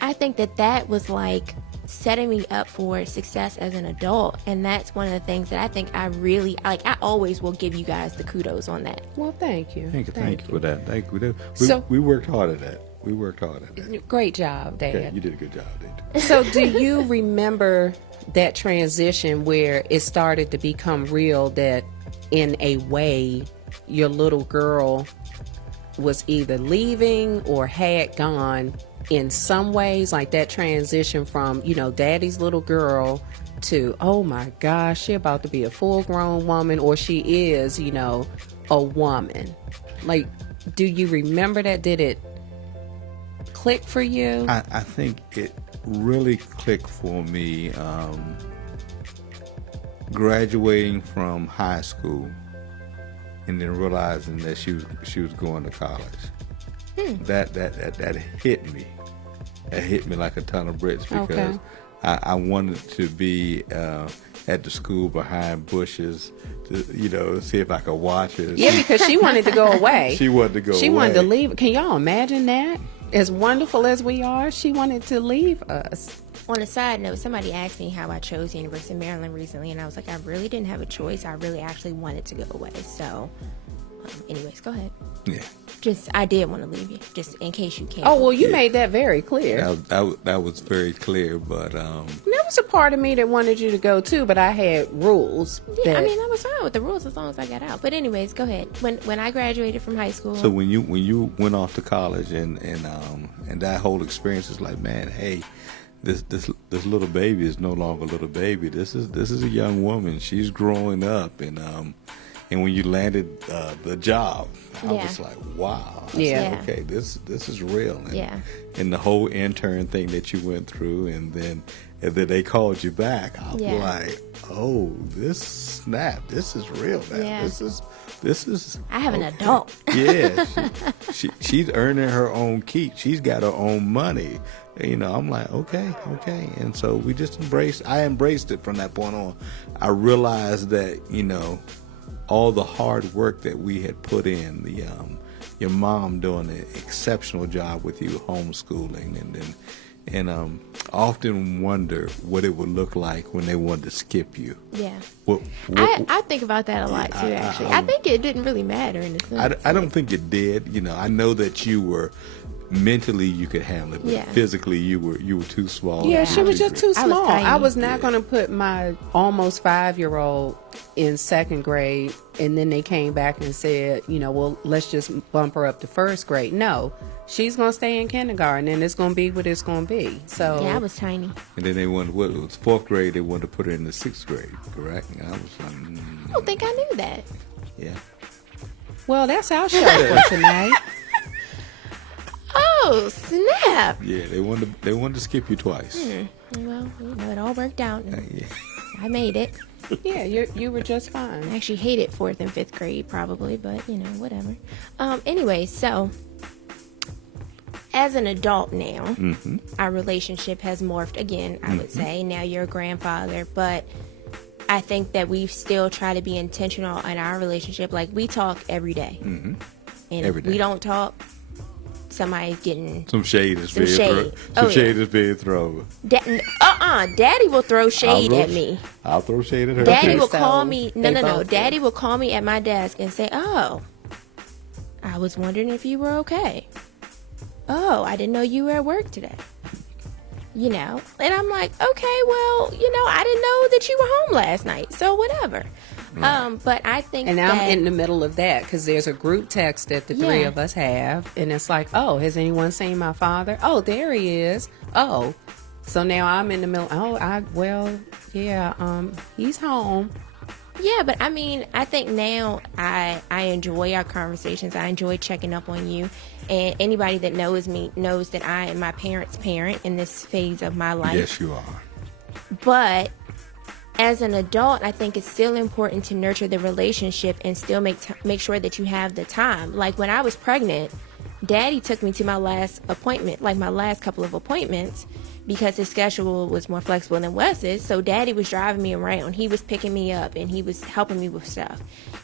I think that was like setting me up for success as an adult, and that's one of the things that I think I really like. I always will give you guys the kudos on that. Well, thank you. Thank you for that. Thank you. So we worked hard at that. We worked hard at that. Great job, Dad. Okay, you did a good job, Dad. So do you remember that transition where it started to become real, that in a way your little girl was either leaving or had gone in some ways, like that transition from, daddy's little girl to, oh my gosh, she about to be a full-grown woman, or she is, a woman. Like, do you remember that? Did it click for you? I think it really clicked for me graduating from high school and then realizing that she was going to college. That hit me. It hit me like a ton of bricks because I wanted to be at the school behind bushes to, see if I could watch her. Yeah, because she wanted to go away. She wanted to go away. She wanted to leave. Can y'all imagine that? As wonderful as we are, she wanted to leave us. On a side note, somebody asked me how I chose the University of Maryland recently, and I was like, I really didn't have a choice. I really actually wanted to go away. So, anyways, go ahead. Yeah. I did want to leave you, just in case you can't. Oh, well, you made that very clear. That was very clear, but... There was a part of me that wanted you to go, too, but I had rules. Yeah, I was fine with the rules as long as I got out. But anyways, go ahead. When I graduated from high school... So when you went off to college and that whole experience is like, man, hey... This little baby is no longer a little baby. This is a young woman. She's growing up, and when you landed the job, I was like, wow. I said, okay, this is real. And the whole intern thing that you went through, and then they called you back. I was like, oh, this is real, man. Yeah. This is. I have an adult. Yeah, she's earning her own keep. She's got her own money. I'm like, okay. And so we just I embraced it from that point on. I realized that, all the hard work that we had put in, your mom doing an exceptional job with you homeschooling, and often wonder what it would look like when they wanted to skip you. Yeah. I think about that a lot too, actually. I think it didn't really matter in a sense. I don't think it did. I know that you were... Mentally, you could handle it, but physically, you were too small. Yeah, she was just too small. I was not going to put my almost 5-year-old in second grade, and then they came back and said, well, let's just bump her up to first grade. No, she's going to stay in kindergarten, and it's going to be what it's going to be. So yeah, I was tiny. And then they wanted, it was fourth grade, they wanted to put her in the sixth grade, correct? And I was like, I don't think I knew that. Yeah. Well, that's our show for tonight. Oh, snap. Yeah, they wanted to skip you twice. Well, it all worked out. I made it. Yeah, you were just fine. I actually hated 4th and 5th grade probably, but whatever. Anyway, so as an adult now, our relationship has morphed again, I would say. Now you're a grandfather, but I think that we still try to be intentional in our relationship. Like, we talk every day. And every day. We don't talk, somebody's getting some shade is being thrown. Daddy will throw shade at me. I'll throw shade at her. Daddy will call me. No. Daddy will call me at my desk and say, "Oh, I was wondering if you were okay. Oh, I didn't know you were at work today." And I'm like, okay, well, I didn't know that you were home last night, so whatever. Right. But I think and I'm in the middle of that because there's a group text that the three of us have, and it's like, oh, has anyone seen my father? Oh, there he is. Oh, so now I'm in the middle. Oh, he's home. Yeah, but I think now I enjoy our conversations. I enjoy checking up on you. And anybody that knows me knows that I am my parents' parent in this phase of my life. Yes, you are. But as an adult, I think it's still important to nurture the relationship and still make sure that you have the time. Like when I was pregnant, Daddy took me to my last appointment, like my last couple of appointments, because his schedule was more flexible than Wes's. So Daddy was driving me around. He was picking me up and he was helping me with stuff.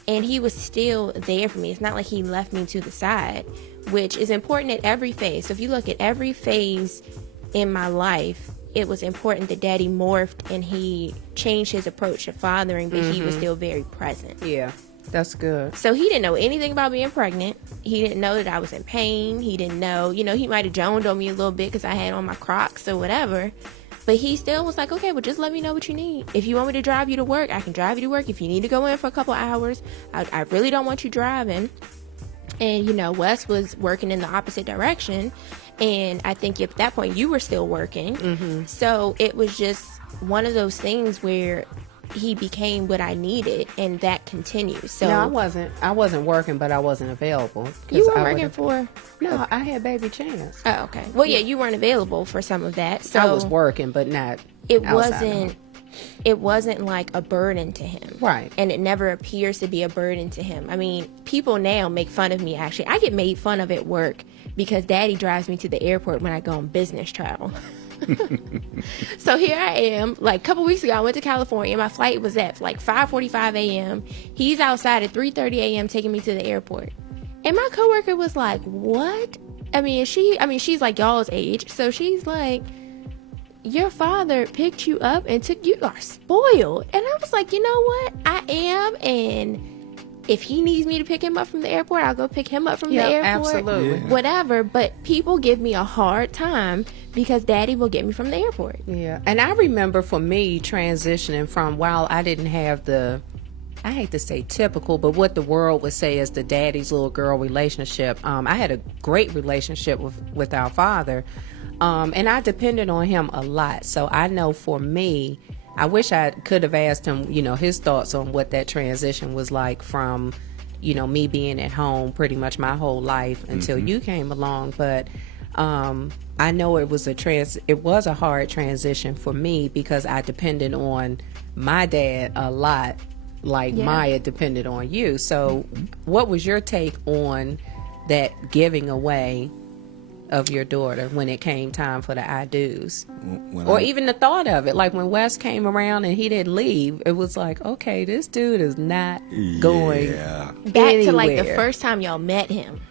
And he was still there for me. It's not like he left me to the side, which is important at every phase. So if you look at every phase in my life, it was important that Daddy morphed and he changed his approach to fathering, but he was still very present. Yeah, that's good. So he didn't know anything about being pregnant. He didn't know that I was in pain. He didn't know, he might have joned on me a little bit because I had on my Crocs or whatever. But he still was like, okay, well, just let me know what you need. If you want me to drive you to work, I can drive you to work. If you need to go in for a couple hours, I really don't want you driving. And, you know, Wes was working in the opposite direction. And I think at that point you were still working. Mm-hmm. So it was just one of those things where he became what I needed, and that continues. So no, I wasn't working, but I wasn't available. You were working for? No, I had Baby Chance. Oh, okay. Well, yeah, you weren't available for some of that. So I was working, but not. It wasn't like a burden to him. Right. And it never appears to be a burden to him. I mean, people now make fun of me, actually. I get made fun of at work because Daddy drives me to the airport when I go on business travel. So here I am, like a couple weeks ago I went to California. My flight was at like 5:45 a.m. He's outside at 3:30 a.m. taking me to the airport. And my coworker was like, what? She's like y'all's age. So she's like, your father picked you up and you are spoiled. And I was like, you know what? I am, and if he needs me to pick him up from the airport, I'll go pick him up from the airport. Absolutely. Yeah. Whatever. But people give me a hard time because Daddy will get me from the airport. Yeah. And I remember for me transitioning from, while I didn't have I hate to say typical, but what the world would say is the daddy's little girl relationship. I had a great relationship with our father. And I depended on him a lot. So I know for me, I wish I could have asked him, you know, his thoughts on what that transition was like from, you know, me being at home pretty much my whole life until you came along. But I know it was a hard transition for me because I depended on my dad a lot, like Maya depended on you. So what was your take on that giving away of your daughter when it came time for the I do's? Or even the thought of it, like when Wes came around and he didn't leave, it was like, okay, this dude is not going back to like the first time y'all met him.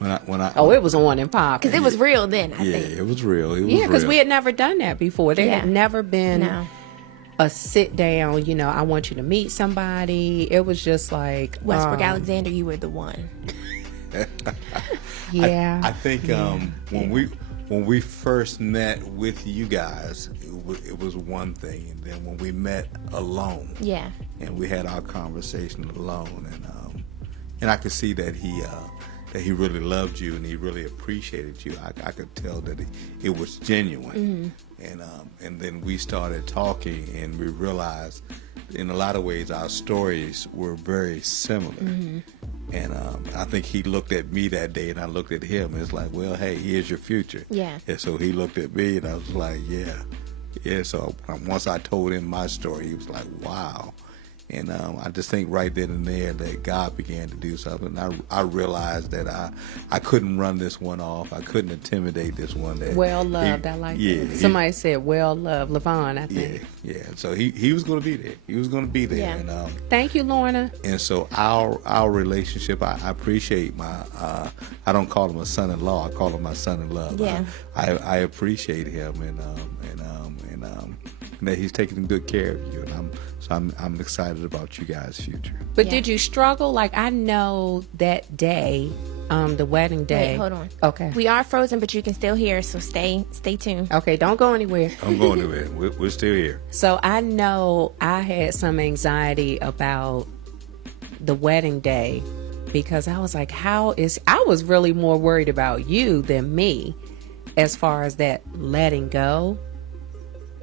It was on and pop because it was real then. I think it was real. Because we had never done that before. There had never been a sit down, you know, I want you to meet somebody. It was just like Westbrook Alexander, you were the one. I think when we first met with you guys, it was one thing, and then when we met alone, and we had our conversation alone, and I could see that he really loved you and he really appreciated you. I could tell that it was genuine, and then we started talking, and we realized in a lot of ways our stories were very similar. And I think he looked at me that day, and I looked at him, and it's like, well, hey, here's your future. Yeah. And so he looked at me, and I was like, yeah. So once I told him my story, he was like, wow. And I just think right then and there that God began to do something. I realized that I couldn't run this one off. I couldn't intimidate this one. Well loved, I like that. Somebody said well loved, Levon, I think. Yeah. So he was going to be there. He was going to be there. Yeah. And, thank you, Lorna. And so our relationship, I appreciate my. I don't call him a son-in-law. I call him my son-in-law. Yeah. I appreciate him and that he's taking good care of you, and I'm excited about you guys' future. But did you struggle? Like, I know that day, the wedding day. Wait, hold on. Okay. We are frozen, but you can still hear us, so stay tuned. Okay, don't go anywhere. I'm going anywhere. We're still here. So I know I had some anxiety about the wedding day because I was like, I was really more worried about you than me as far as that letting go.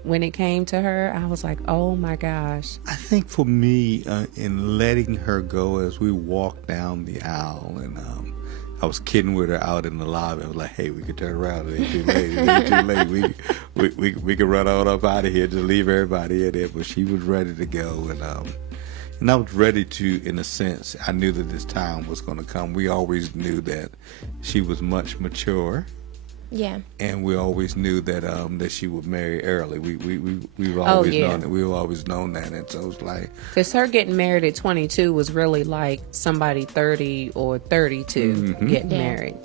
When it came to her, I was like, oh my gosh. I think for me, in letting her go as we walked down the aisle, and I was kidding with her out in the lobby. I was like, hey, we could turn around. It ain't too late. It ain't too late. We could run on up out of here, just leave everybody in there. But she was ready to go. And I was ready to, in a sense, I knew that this time was going to come. We always knew that she was much mature. Yeah. And we always knew that that she would marry early. We've always known that. We've always known that. And so it's like, because her getting married at 22 was really like somebody 30 or 32 getting married.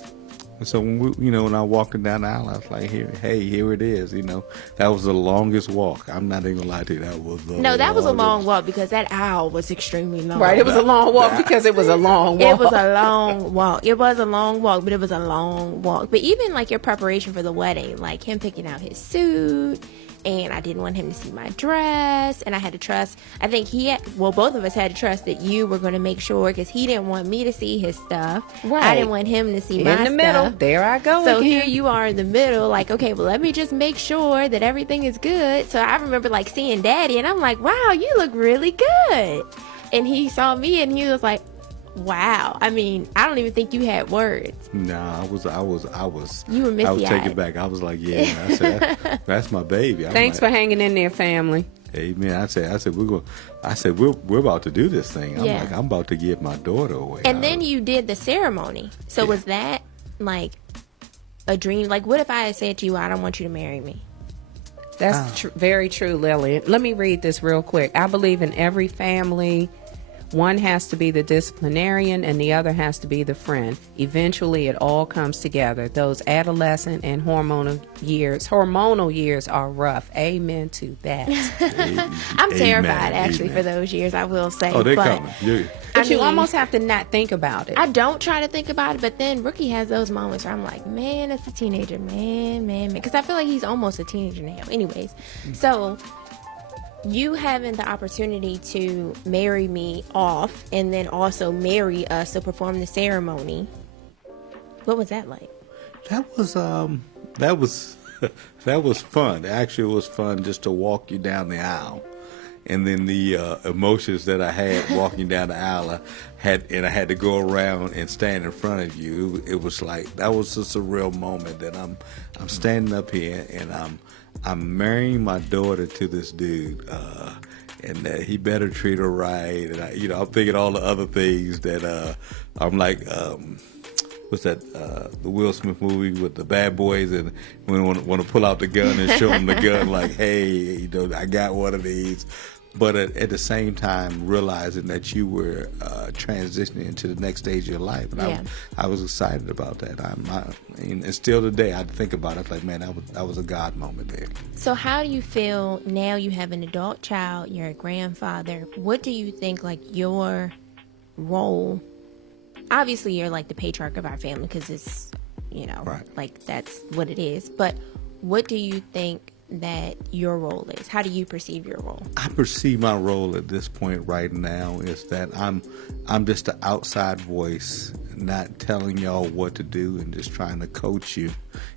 And so when I walked her down the aisle, I was like, here it is. That was the longest walk. I'm not even gonna lie to you. That was a long walk because that aisle was extremely long. Right, it was a long walk because it was a long walk. It was a long walk. It was a long walk, but it was a long walk. But even like your preparation for the wedding, like him picking out his suit and I didn't want him to see my dress, and I had to trust, I think both of us had to trust that you were going to make sure, because he didn't want me to see his stuff. Right. I didn't want him to see my stuff. In the middle, there I go So again. here you are in the middle, like, okay, well, let me just make sure that everything is good. So I remember like seeing Daddy, and I'm like, wow, you look really good. And he saw me, and he was like, wow. I mean, I don't even think you had words. No, I was. You were misty-eyed. I was taken back. I was like, yeah. I said, that's my baby. Thanks for hanging in there, family. Amen. I said we're about to do this thing. I'm Yeah. like, I'm about to give my daughter away. And then you did the ceremony. So was that like a dream? Like, what if I had said to you, I don't want you to marry me? That's very true, Lily. Let me read this real quick. I believe in every family, one has to be the disciplinarian and the other has to be the friend. Eventually, it all comes together. Those adolescent and hormonal years are rough. Amen to that. I'm terrified, actually, for those years, I will say. Oh, they're but, coming. But you almost have to not think about it. I don't try to think about it, but then Rookie has those moments where I'm like, man, it's a teenager, man. Because I feel like he's almost a teenager now. Anyways, so you having the opportunity to marry me off and then also marry us to perform the ceremony, what was that like? That was fun. Actually, it was fun just to walk you down the aisle. And then the emotions that I had walking down the aisle, I had to go around and stand in front of you. It was like, that was a surreal moment that I'm standing up here and I'm marrying my daughter to this dude, and he better treat her right. And I'm thinking all the other things that I'm like, what's that? The Will Smith movie with the bad boys, and we want to pull out the gun and show them the gun, like, hey, I got one of these. But at the same time, realizing that you were transitioning into the next stage of your life, and I was excited about that. And still today, I think about it. I was like, man, that was a God moment there. So how do you feel now? You have an adult child. You're a grandfather. What do you think, like, your role? Obviously, you're like the patriarch of our family because it's, right. like that's what it is. But what do you think that your role is? How do you perceive your role? I perceive my role at this point right now is that I'm just an outside voice, not telling y'all what to do and just trying to coach you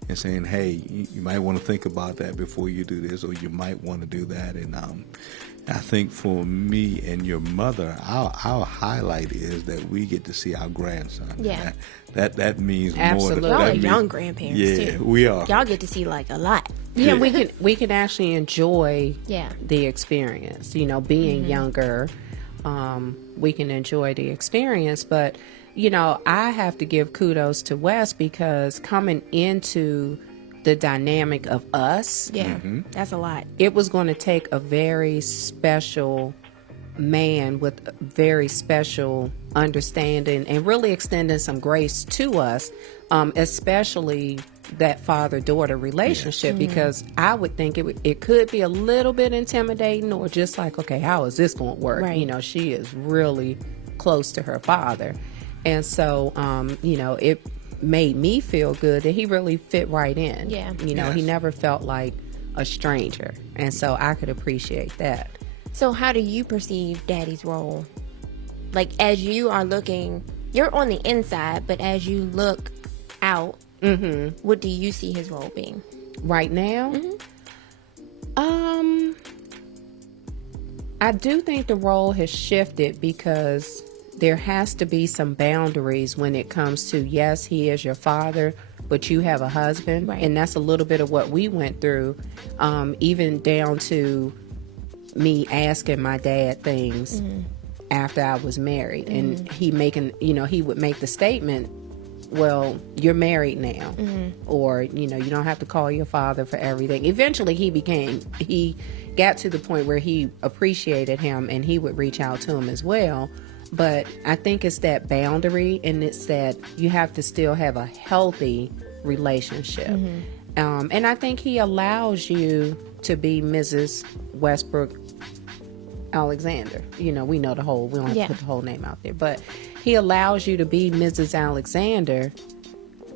and saying, hey, you might want to think about that before you do this, or you might want to do that. And I think for me and your mother, our highlight is that we get to see our grandson. Yeah. That means Absolutely. more. Y'all are young grandparents, yeah, too. we are. Y'all get to see, like, a lot. Yeah, we can actually enjoy Yeah. the experience. Being younger, we can enjoy the experience. But, I have to give kudos to Wes because coming into the dynamic of us, That's a lot. it was going to take a very special man with a very special understanding and really extending some grace to us, especially that father-daughter relationship, because I would think it could be a little bit intimidating, or just like, okay, how is this going to work? Right. She is really close to her father. And so, it made me feel good that he really fit right in. Yeah. Yes. He never felt like a stranger. And so I could appreciate that. So how do you perceive Daddy's role? Like, as you are looking, you're on the inside, but as you look out, what do you see his role being? Right now? I do think the role has shifted because there has to be some boundaries when it comes to, yes, he is your father, but you have a husband. Right. And that's a little bit of what we went through, even down to me asking my dad things after I was married. And he would make the statement, well, you're married now. Or, you don't have to call your father for everything. Eventually he got to the point where he appreciated him and he would reach out to him as well. But I think it's that boundary, and it's that you have to still have a healthy relationship. And I think he allows you to be Mrs. Westbrook Alexander. We know the whole, we don't have to put the whole name out there, but he allows you to be Mrs. Alexander,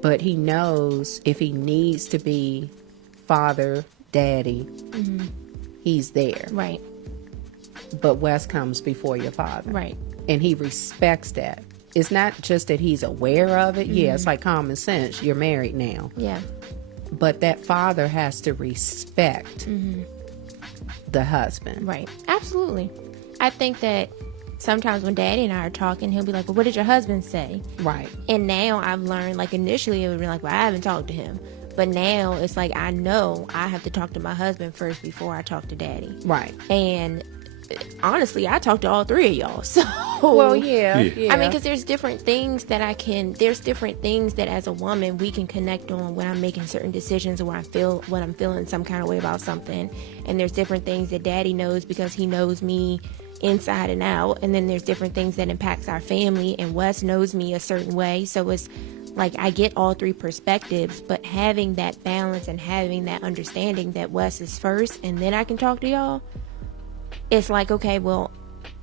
but he knows if he needs to be father daddy, he's there. Right. But Wes comes before your father. Right. And he respects that. It's not just that he's aware of it. Yeah, it's like common sense. You're married now. Yeah. But that father has to respect the husband. Right. Absolutely. I think that sometimes when Daddy and I are talking, he'll be like, well, what did your husband say? Right. And now I've learned, like, initially it would be like, well, I haven't talked to him. But now it's like, I know I have to talk to my husband first before I talk to Daddy. Right. And honestly, I talk to all three of y'all. So, well, yeah. I mean, because there's different things that there's different things that as a woman we can connect on when I'm making certain decisions or when I'm feeling some kind of way about something. And there's different things that Daddy knows because he knows me inside and out. And then there's different things that impacts our family, and Wes knows me a certain way. So it's like I get all three perspectives, but having that balance and having that understanding that Wes is first and then I can talk to y'all, it's like, okay, well,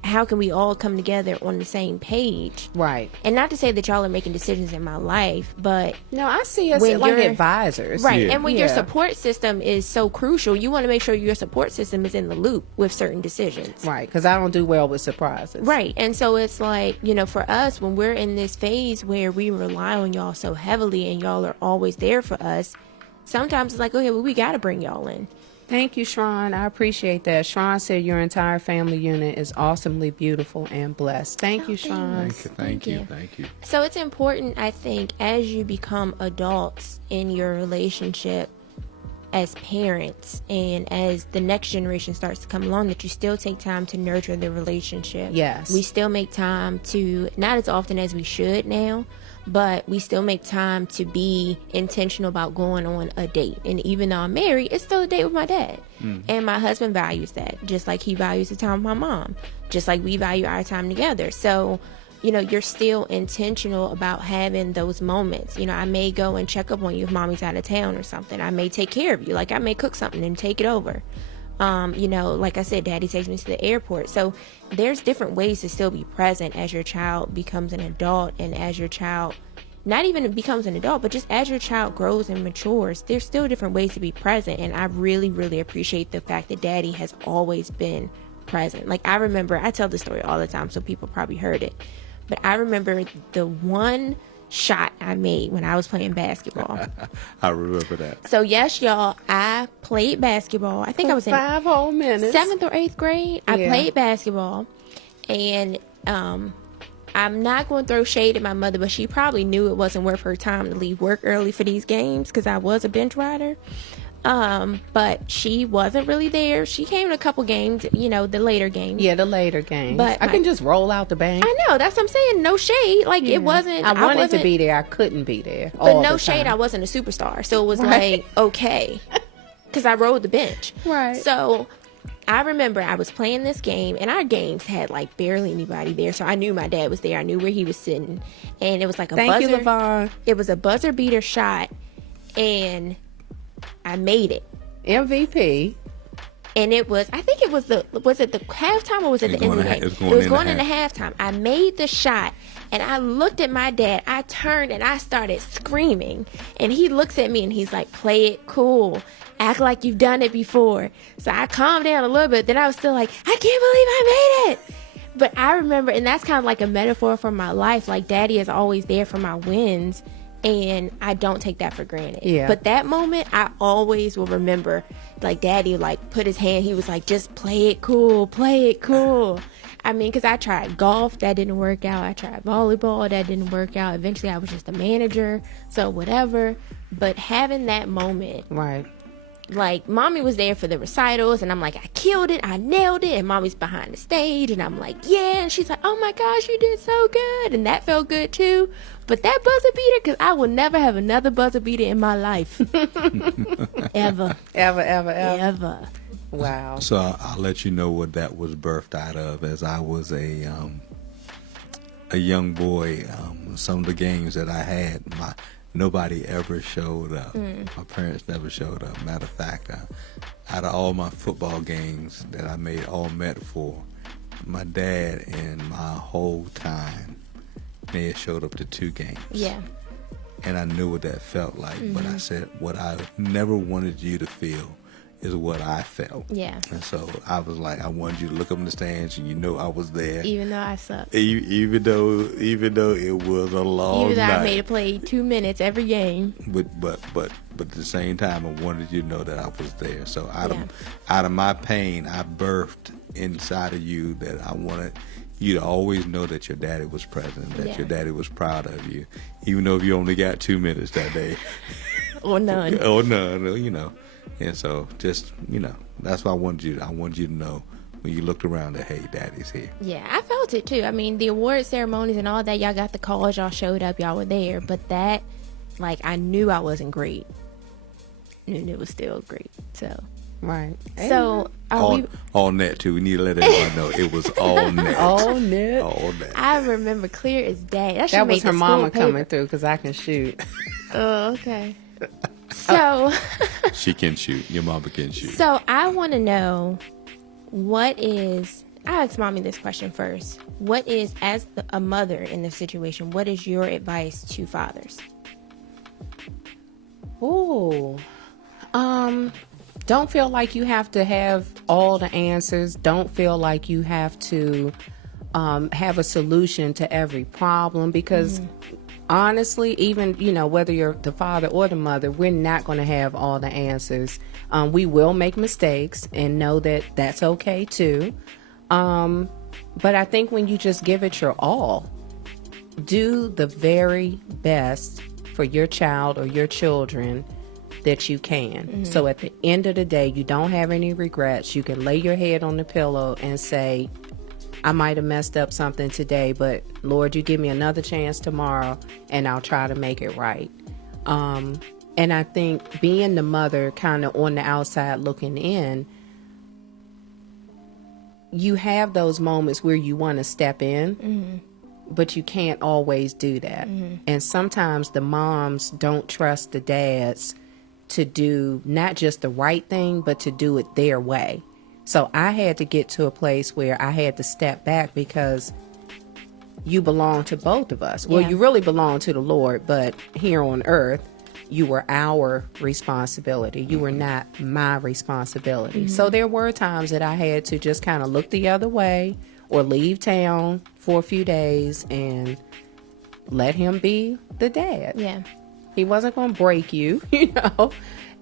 how can we all come together on the same page? Right. And not to say that y'all are making decisions in my life, but no, I see us when like you're- advisors. right. Yeah. And when your support system is so crucial, you want to make sure your support system is in the loop with certain decisions. Right, because I don't do well with surprises. Right. And so it's like, you know, for us, when we're in this phase where we rely on y'all so heavily and y'all are always there for us, sometimes it's like, okay, well, we got to bring y'all in. Thank you, Sharon. I appreciate that. Sharon said your entire family unit is awesomely beautiful and blessed. Thank you, Sharon. Thank you. So it's important, I think, as you become adults in your relationship as parents and as the next generation starts to come along, that you still take time to nurture the relationship. Yes. We still make time to, not as often as we should now, but we still make time to be intentional about going on a date. And even though I'm married, it's still a date with my dad. And my husband values that, just like he values the time with my mom, just like we value our time together. So, you know, you're still intentional about having those moments. You know, I may go and check up on you if mommy's out of town or something. I may take care of you. Like, I may cook something and take it over. You know, like I said, Daddy takes me to the airport. So there's different ways to still be present as your child becomes an adult, and as your child not even becomes an adult, but just as your child grows and matures, there's still different ways to be present. And I really, really appreciate the fact that Daddy has always been present. Like, I remember, I tell this story all the time, so people probably heard it, but I remember the one shot I made when I was playing basketball. I remember that. So yes, y'all, I played basketball. I think I was in 5 whole minutes. 7th or 8th grade. I Yeah. played basketball, and I'm not going to throw shade at my mother, but she probably knew it wasn't worth her time to leave work early for these games because I was a bench rider. But she wasn't really there. She came to a couple games, you know, the later games. Yeah, the later games. But I can just roll out the bank. I know, that's what I'm saying. No shade. Like, it wasn't. I wanted to wasn't- be there. I couldn't be there. But all no the shade, time. I wasn't a superstar. So it was Right. like, okay. Because I rode the bench. Right. So I remember I was playing this game, and our games had like barely anybody there. So I knew my dad was there. I knew where he was sitting. And it was like a Thank buzzer. you, LaVon. It was a buzzer beater shot, and I made it. MVP. And it was, I think it was was it the halftime or was it the end of the game? It's It was going going into into halftime. I made the shot, and I looked at my dad. I turned and I started screaming. And he looks at me and he's like, play it cool. Act like you've done it before. So I calmed down a little bit. Then I was still like, I can't believe I made it. But I remember, and that's kind of like a metaphor for my life. Like, Daddy is always there for my wins. And I don't take that for granted. Yeah. But that moment, I always will remember, like, Daddy, like, put his hand, he was like, just play it cool, play it cool. I mean, because I tried golf, that didn't work out. I tried volleyball, that didn't work out. Eventually, I was just a manager, so whatever. But having that moment, Right. like, Mommy was there for the recitals, and I'm like, I killed it, I nailed it, and Mommy's behind the stage, and I'm like, yeah, and she's like, oh my gosh, you did so good, and that felt good too. But that buzzer beater, because I will never have another buzzer beater in my life. Ever. Ever. Wow. So I'll let you know what that was birthed out of. As I was a young boy, some of the games that I had, nobody ever showed up. My parents never showed up. Matter of fact, out of all my football games that I made all met for, my dad in my whole time may have showed up to 2 games. Yeah. And I knew what that felt like. But I said, what I never wanted you to feel is what I felt. Yeah. And so I was like, I wanted you to look up in the stands and you know I was there. Even though I sucked. Even though it was a long Even though night. I made it play 2 minutes every game. But at the same time, I wanted you to know that I was there. So out of my pain, I birthed inside of you that I wanted you to always know that your daddy was present, that your daddy was proud of you, even though you only got 2 minutes that day. Or none. Or none, you know. And so just, you know, that's why I wanted you to know when you looked around that, hey, daddy's here. Yeah, I felt it too. I mean, the award ceremonies and all that, y'all got the calls, y'all showed up, y'all were there. But that, like, I knew I wasn't great. And it was still great. So. Right. So, all net too. We need to let everyone know it was all net. All net. All net. I remember clear as day. That was her mama coming through because I can shoot. Oh, okay. So she can shoot. Your mama can shoot. So I want to know I asked mommy this question first. What is, as a mother in this situation, what is your advice to fathers? Ooh. Don't feel like you have to have all the answers. Don't feel like you have to have a solution to every problem because honestly, even, you know, whether you're the father or the mother, we're not going to have all the answers. We will make mistakes and know that that's okay too. But I think when you just give it your all, do the very best for your child or your children that you can. So at the end of the day, you don't have any regrets. You can lay your head on the pillow and say, I might have messed up something today, but Lord, you give me another chance tomorrow and I'll try to make it right. And I think being the mother kind of on the outside looking in, you have those moments where you want to step in, but you can't always do that. And sometimes the moms don't trust the dads to do not just the right thing, but to do it their way. So I had to get to a place where I had to step back because you belong to both of us. Well, you really belong to the Lord, but here on earth, you were our responsibility. You were not my responsibility. So there were times that I had to just kind of look the other way or leave town for a few days and let him be the dad. Yeah. He wasn't going to break you, you know.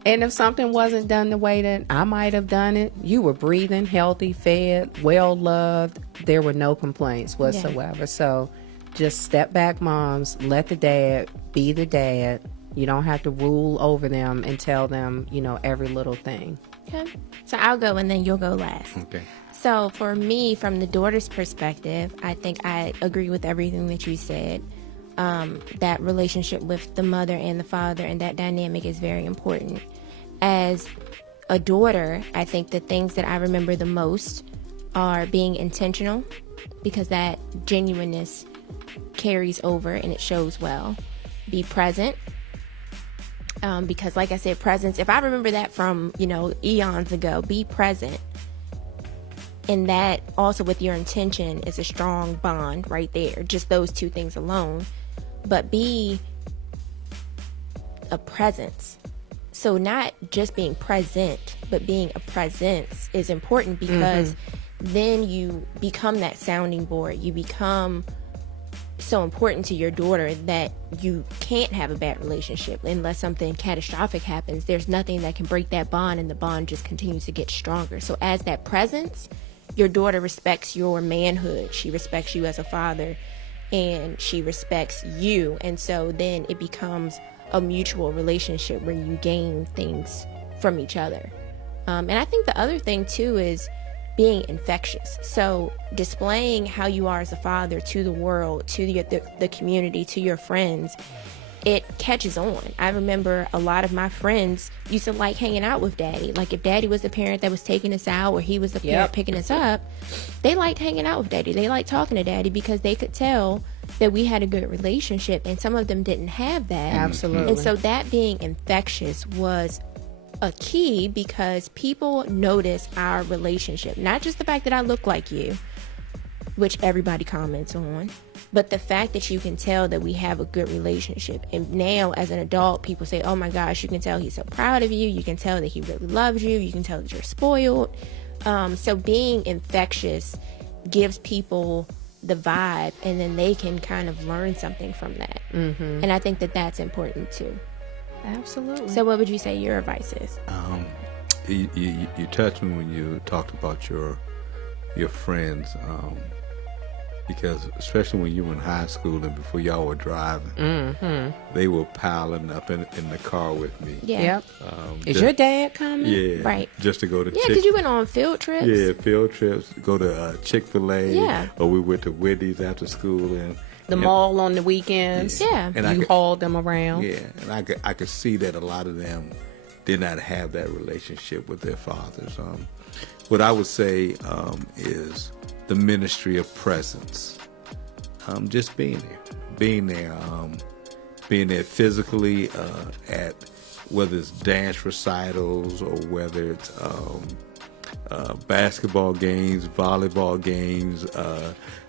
And if something wasn't done the way that I might have done it, you were breathing, healthy, fed, well loved. There were no complaints whatsoever. Yeah. So just step back, moms. Let the dad be the dad. You don't have to rule over them and tell them, you know, every little thing. Okay. So I'll go and then you'll go last. Okay. So for me, from the daughter's perspective, I think I agree with everything that you said. That relationship with the mother and the father and that dynamic is very important. As a daughter, I think the things that I remember the most are being intentional, because that genuineness carries over and it shows well. Be present, because like I said, presence, if I remember that from, you know, eons ago, be present. And that also with your intention is a strong bond right there. Just those two things alone. But be a presence. So not just being present, but being a presence is important, because then you become that sounding board. You become so important to your daughter that you can't have a bad relationship unless something catastrophic happens. There's nothing that can break that bond, and the bond just continues to get stronger. So as that presence, your daughter respects your manhood. She respects you as a father, and she respects you. And so then it becomes a mutual relationship where you gain things from each other. And I think the other thing too is being infectious. So displaying how you are as a father to the world, to the community, to your friends, it catches on. I remember a lot of my friends used to like hanging out with daddy. Like if daddy was the parent that was taking us out, or he was the parent picking us up, they liked hanging out with daddy. They liked talking to daddy because they could tell that we had a good relationship, and some of them didn't have that. Absolutely. And so that being infectious was a key, because people notice our relationship. Not just the fact that I look like you, which everybody comments on, But the fact that you can tell that we have a good relationship, and now as an adult, people say, oh my gosh, you can tell he's so proud of you. You can tell that he really loves you. You can tell that you're spoiled. So being infectious gives people the vibe, and then they can kind of learn something from that. Mm-hmm. And I think that that's important too. Absolutely. So what would you say your advice is? You touched me when you talked about your friends, because especially when you were in high school and before y'all were driving, they were piling up in the car with me. Yeah. Yep. Is your dad coming? Yeah. Right. Just to go to because you went on field trips. Yeah, field trips. Go to Chick-fil-A. Yeah. Or we went to Wendy's after school and the mall on the weekends. Yeah. And you hauled them around. Yeah, and I could see that a lot of them did not have that relationship with their fathers. What I would say is the ministry of presence. Just being there physically at whether it's dance recitals or whether it's basketball games, volleyball games,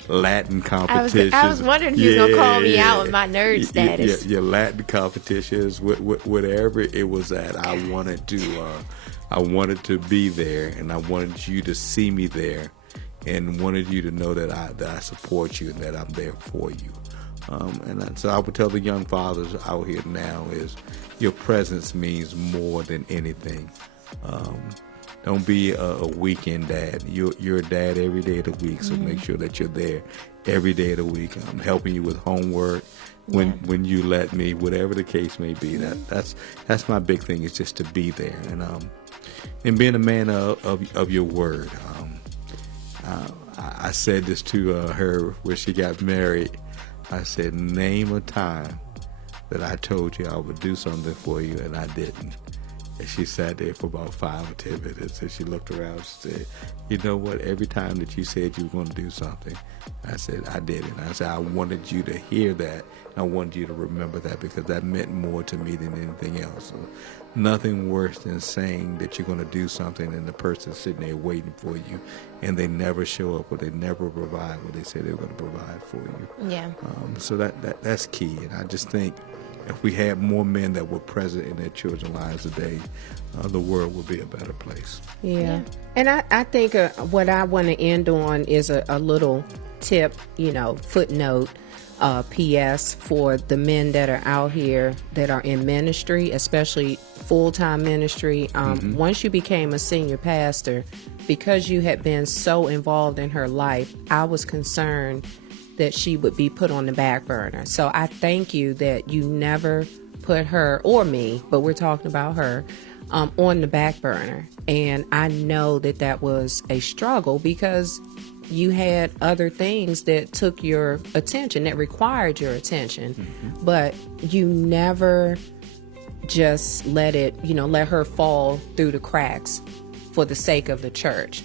Latin competitions. I was wondering if you was going to call me out with my nerd status. Your Latin competitions, whatever it was at, I wanted to be there, and I wanted you to see me there, and wanted you to know that I support you and that I'm there for you. So I would tell the young fathers out here now is your presence means more than anything. Don't be a weekend dad. You're a dad every day of the week, so make sure that you're there every day of the week. I'm helping you with homework when you let me, whatever the case may be. That's my big thing, is just to be there and being a man of your word. I said this to her when she got married. I said, name a time that I told you I would do something for you and I didn't. And she sat there for about 5 or 10 minutes, and she looked around and said, you know what, every time that you said you were going to do something, I said, I did it. And I said, I wanted you to hear that, and I wanted you to remember that, because that meant more to me than anything else. So nothing worse than saying that you're going to do something and the person's sitting there waiting for you, and they never show up or they never provide what they said they were going to provide for you. Yeah. So that's key, and I just think if we had more men that were present in their children's lives today, the world would be a better place. Yeah. And I think what I want to end on is a little tip, footnote, PS for the men that are out here that are in ministry, especially full-time ministry. Once you became a senior pastor, because you had been so involved in her life, I was concerned that she would be put on the back burner. So I thank you that you never put her, or me, but we're talking about her, on the back burner. And I know that was a struggle, because you had other things that took your attention, that required your attention. But you never just let her fall through the cracks for the sake of the church.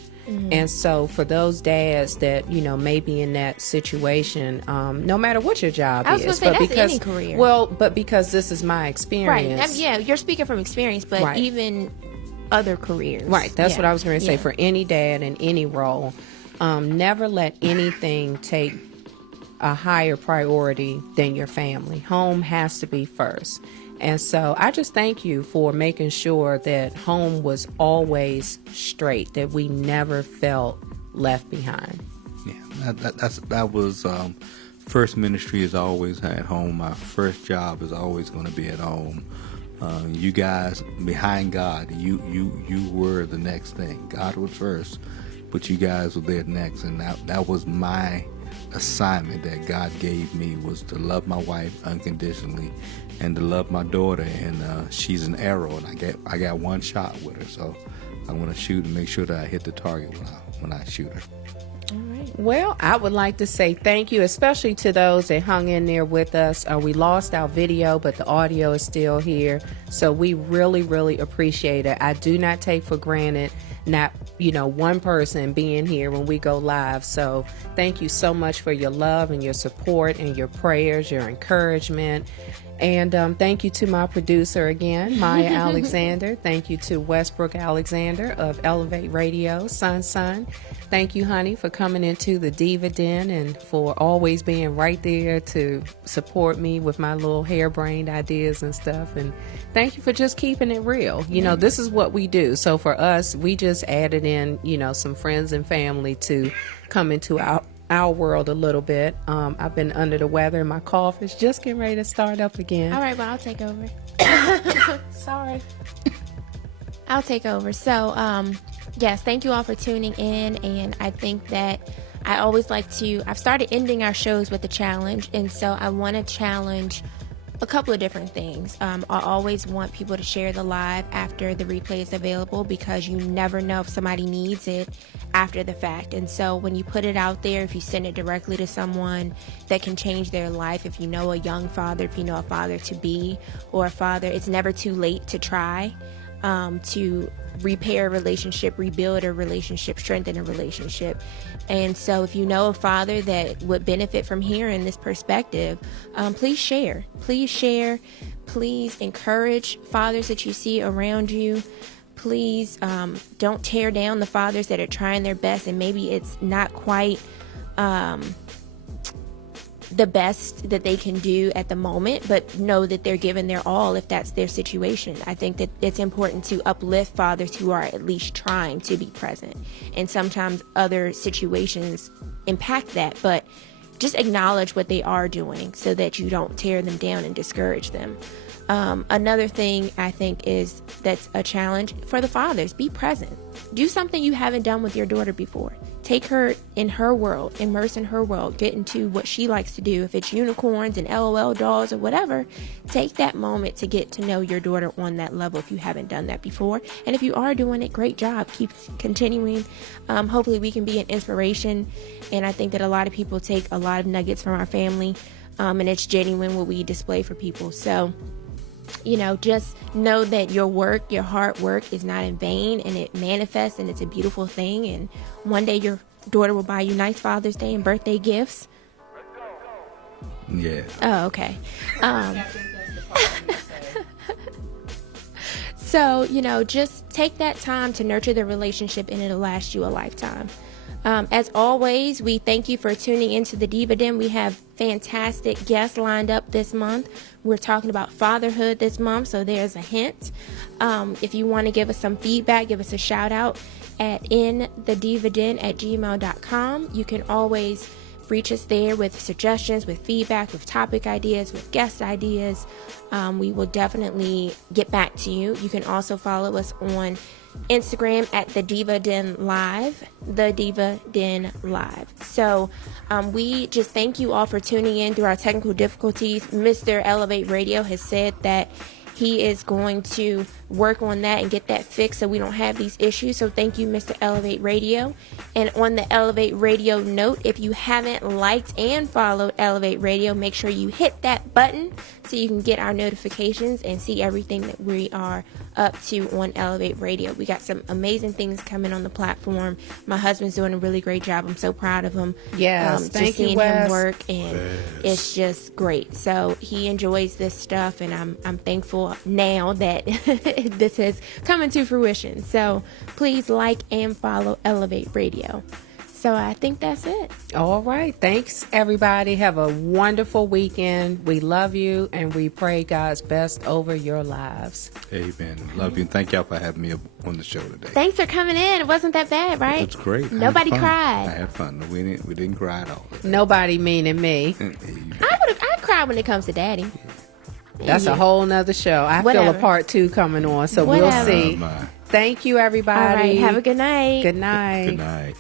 And so for those dads that, may be in that situation, no matter what your job is. I was going to say, that's any career. Well, but because this is my experience. Right. Yeah, you're speaking from experience, but even other careers. Right. That's what I was going to say. For any dad in any role, never let anything take a higher priority than your family. Home has to be first. And so I just thank you for making sure that home was always straight, that we never felt left behind. Yeah, that was first ministry is always at home. My first job is always going to be at home. You guys, behind God, you were the next thing. God was first, but you guys were there next, and that was my assignment that God gave me, was to love my wife unconditionally and to love my daughter, and she's an arrow, and I got one shot with her, so I want to shoot and make sure that I hit the target when I shoot her. All right. Well, I would like to say thank you, especially to those that hung in there with us. We lost our video, but the audio is still here, so we really, really appreciate it. I do not take for granted not, one person being here when we go live. So thank you so much for your love and your support and your prayers, your encouragement. And thank you to my producer again, Maya Alexander. Thank you to Westbrook Alexander of Elev8 Radio, Sun. Thank you, honey, for coming into the Diva Den and for always being right there to support me with my little harebrained ideas and stuff. And thank you for just keeping it real. This is what we do. So for us, we just added in, some friends and family to come into our world a little bit. I've been under the weather and my cough is just getting ready to start up again. All right, well, I'll take over. Sorry. I'll take over. So, yes, thank you all for tuning in. And I think that I always I've started ending our shows with a challenge. And so I want to challenge a couple of different things. I always want people to share the live after the replay is available, because you never know if somebody needs it after the fact. And so when you put it out there, if you send it directly to someone that can change their life, if you know a young father, if you know a father to be or a father, it's never too late to try to repair a relationship, rebuild a relationship, strengthen a relationship. And so if you know a father that would benefit from hearing this perspective, please share. Please encourage fathers that you see around you. Please don't tear down the fathers that are trying their best, and maybe it's not quite the best that they can do at the moment, but know that they're giving their all if that's their situation. I think that it's important to uplift fathers who are at least trying to be present. And sometimes other situations impact that, but just acknowledge what they are doing so that you don't tear them down and discourage them. Another thing I think that's a challenge for the fathers: be present. Do something you haven't done with your daughter before. Take her in her world, immerse in her world, get into what she likes to do. If it's unicorns and LOL dolls or whatever, take that moment to get to know your daughter on that level if you haven't done that before. And if you are doing it, great job. Keep continuing. Hopefully we can be an inspiration. And I think that a lot of people take a lot of nuggets from our family, and it's genuine what we display for people. So, just know that your work, your hard work is not in vain, and it manifests, and it's a beautiful thing. And one day your daughter will buy you nice Father's Day and birthday gifts. Yeah. Oh, okay. So, just take that time to nurture the relationship, and it'll last you a lifetime. As always, we thank you for tuning into the Diva Den. We have fantastic guests lined up this month. We're talking about fatherhood this month, so there's a hint. If you want to give us some feedback, give us a shout out at inthedivaden@gmail.com. You can always reach us there with suggestions, with feedback, with topic ideas, with guest ideas. We will definitely get back to you. You can also follow us on Instagram at the Diva Den Live, the Diva Den Live. So we just thank you all for tuning in through our technical difficulties. Mr. Elev8 Radio has said that he is going to work on that and get that fixed so we don't have these issues. So thank you, Mr. Elev8 Radio. And on the Elev8 Radio note, if you haven't liked and followed Elev8 Radio, make sure you hit that button so you can get our notifications and see everything that we are up to on Elev8 Radio. We got some amazing things coming on the platform. My husband's doing a really great job. I'm so proud of him. Yes, thank just you, seeing Wes. him work, and it's just great. So he enjoys this stuff, and I'm thankful now that this has come into fruition. So please like and follow Elev8 Radio. So I think that's it. All right. Thanks, everybody. Have a wonderful weekend. We love you, and we pray God's best over your lives. Amen. Love you, and thank y'all for having me on the show today. Thanks for coming in. It wasn't that bad, right? It's great. Nobody I cried. had fun. We didn't cry at all. Nobody meaning me. I cry when it comes to Daddy. That's a whole nother show. I feel Whatever. a part 2 coming on, so Whatever. we'll see. Thank you, everybody. All right. Have a good night. Good night. Good night.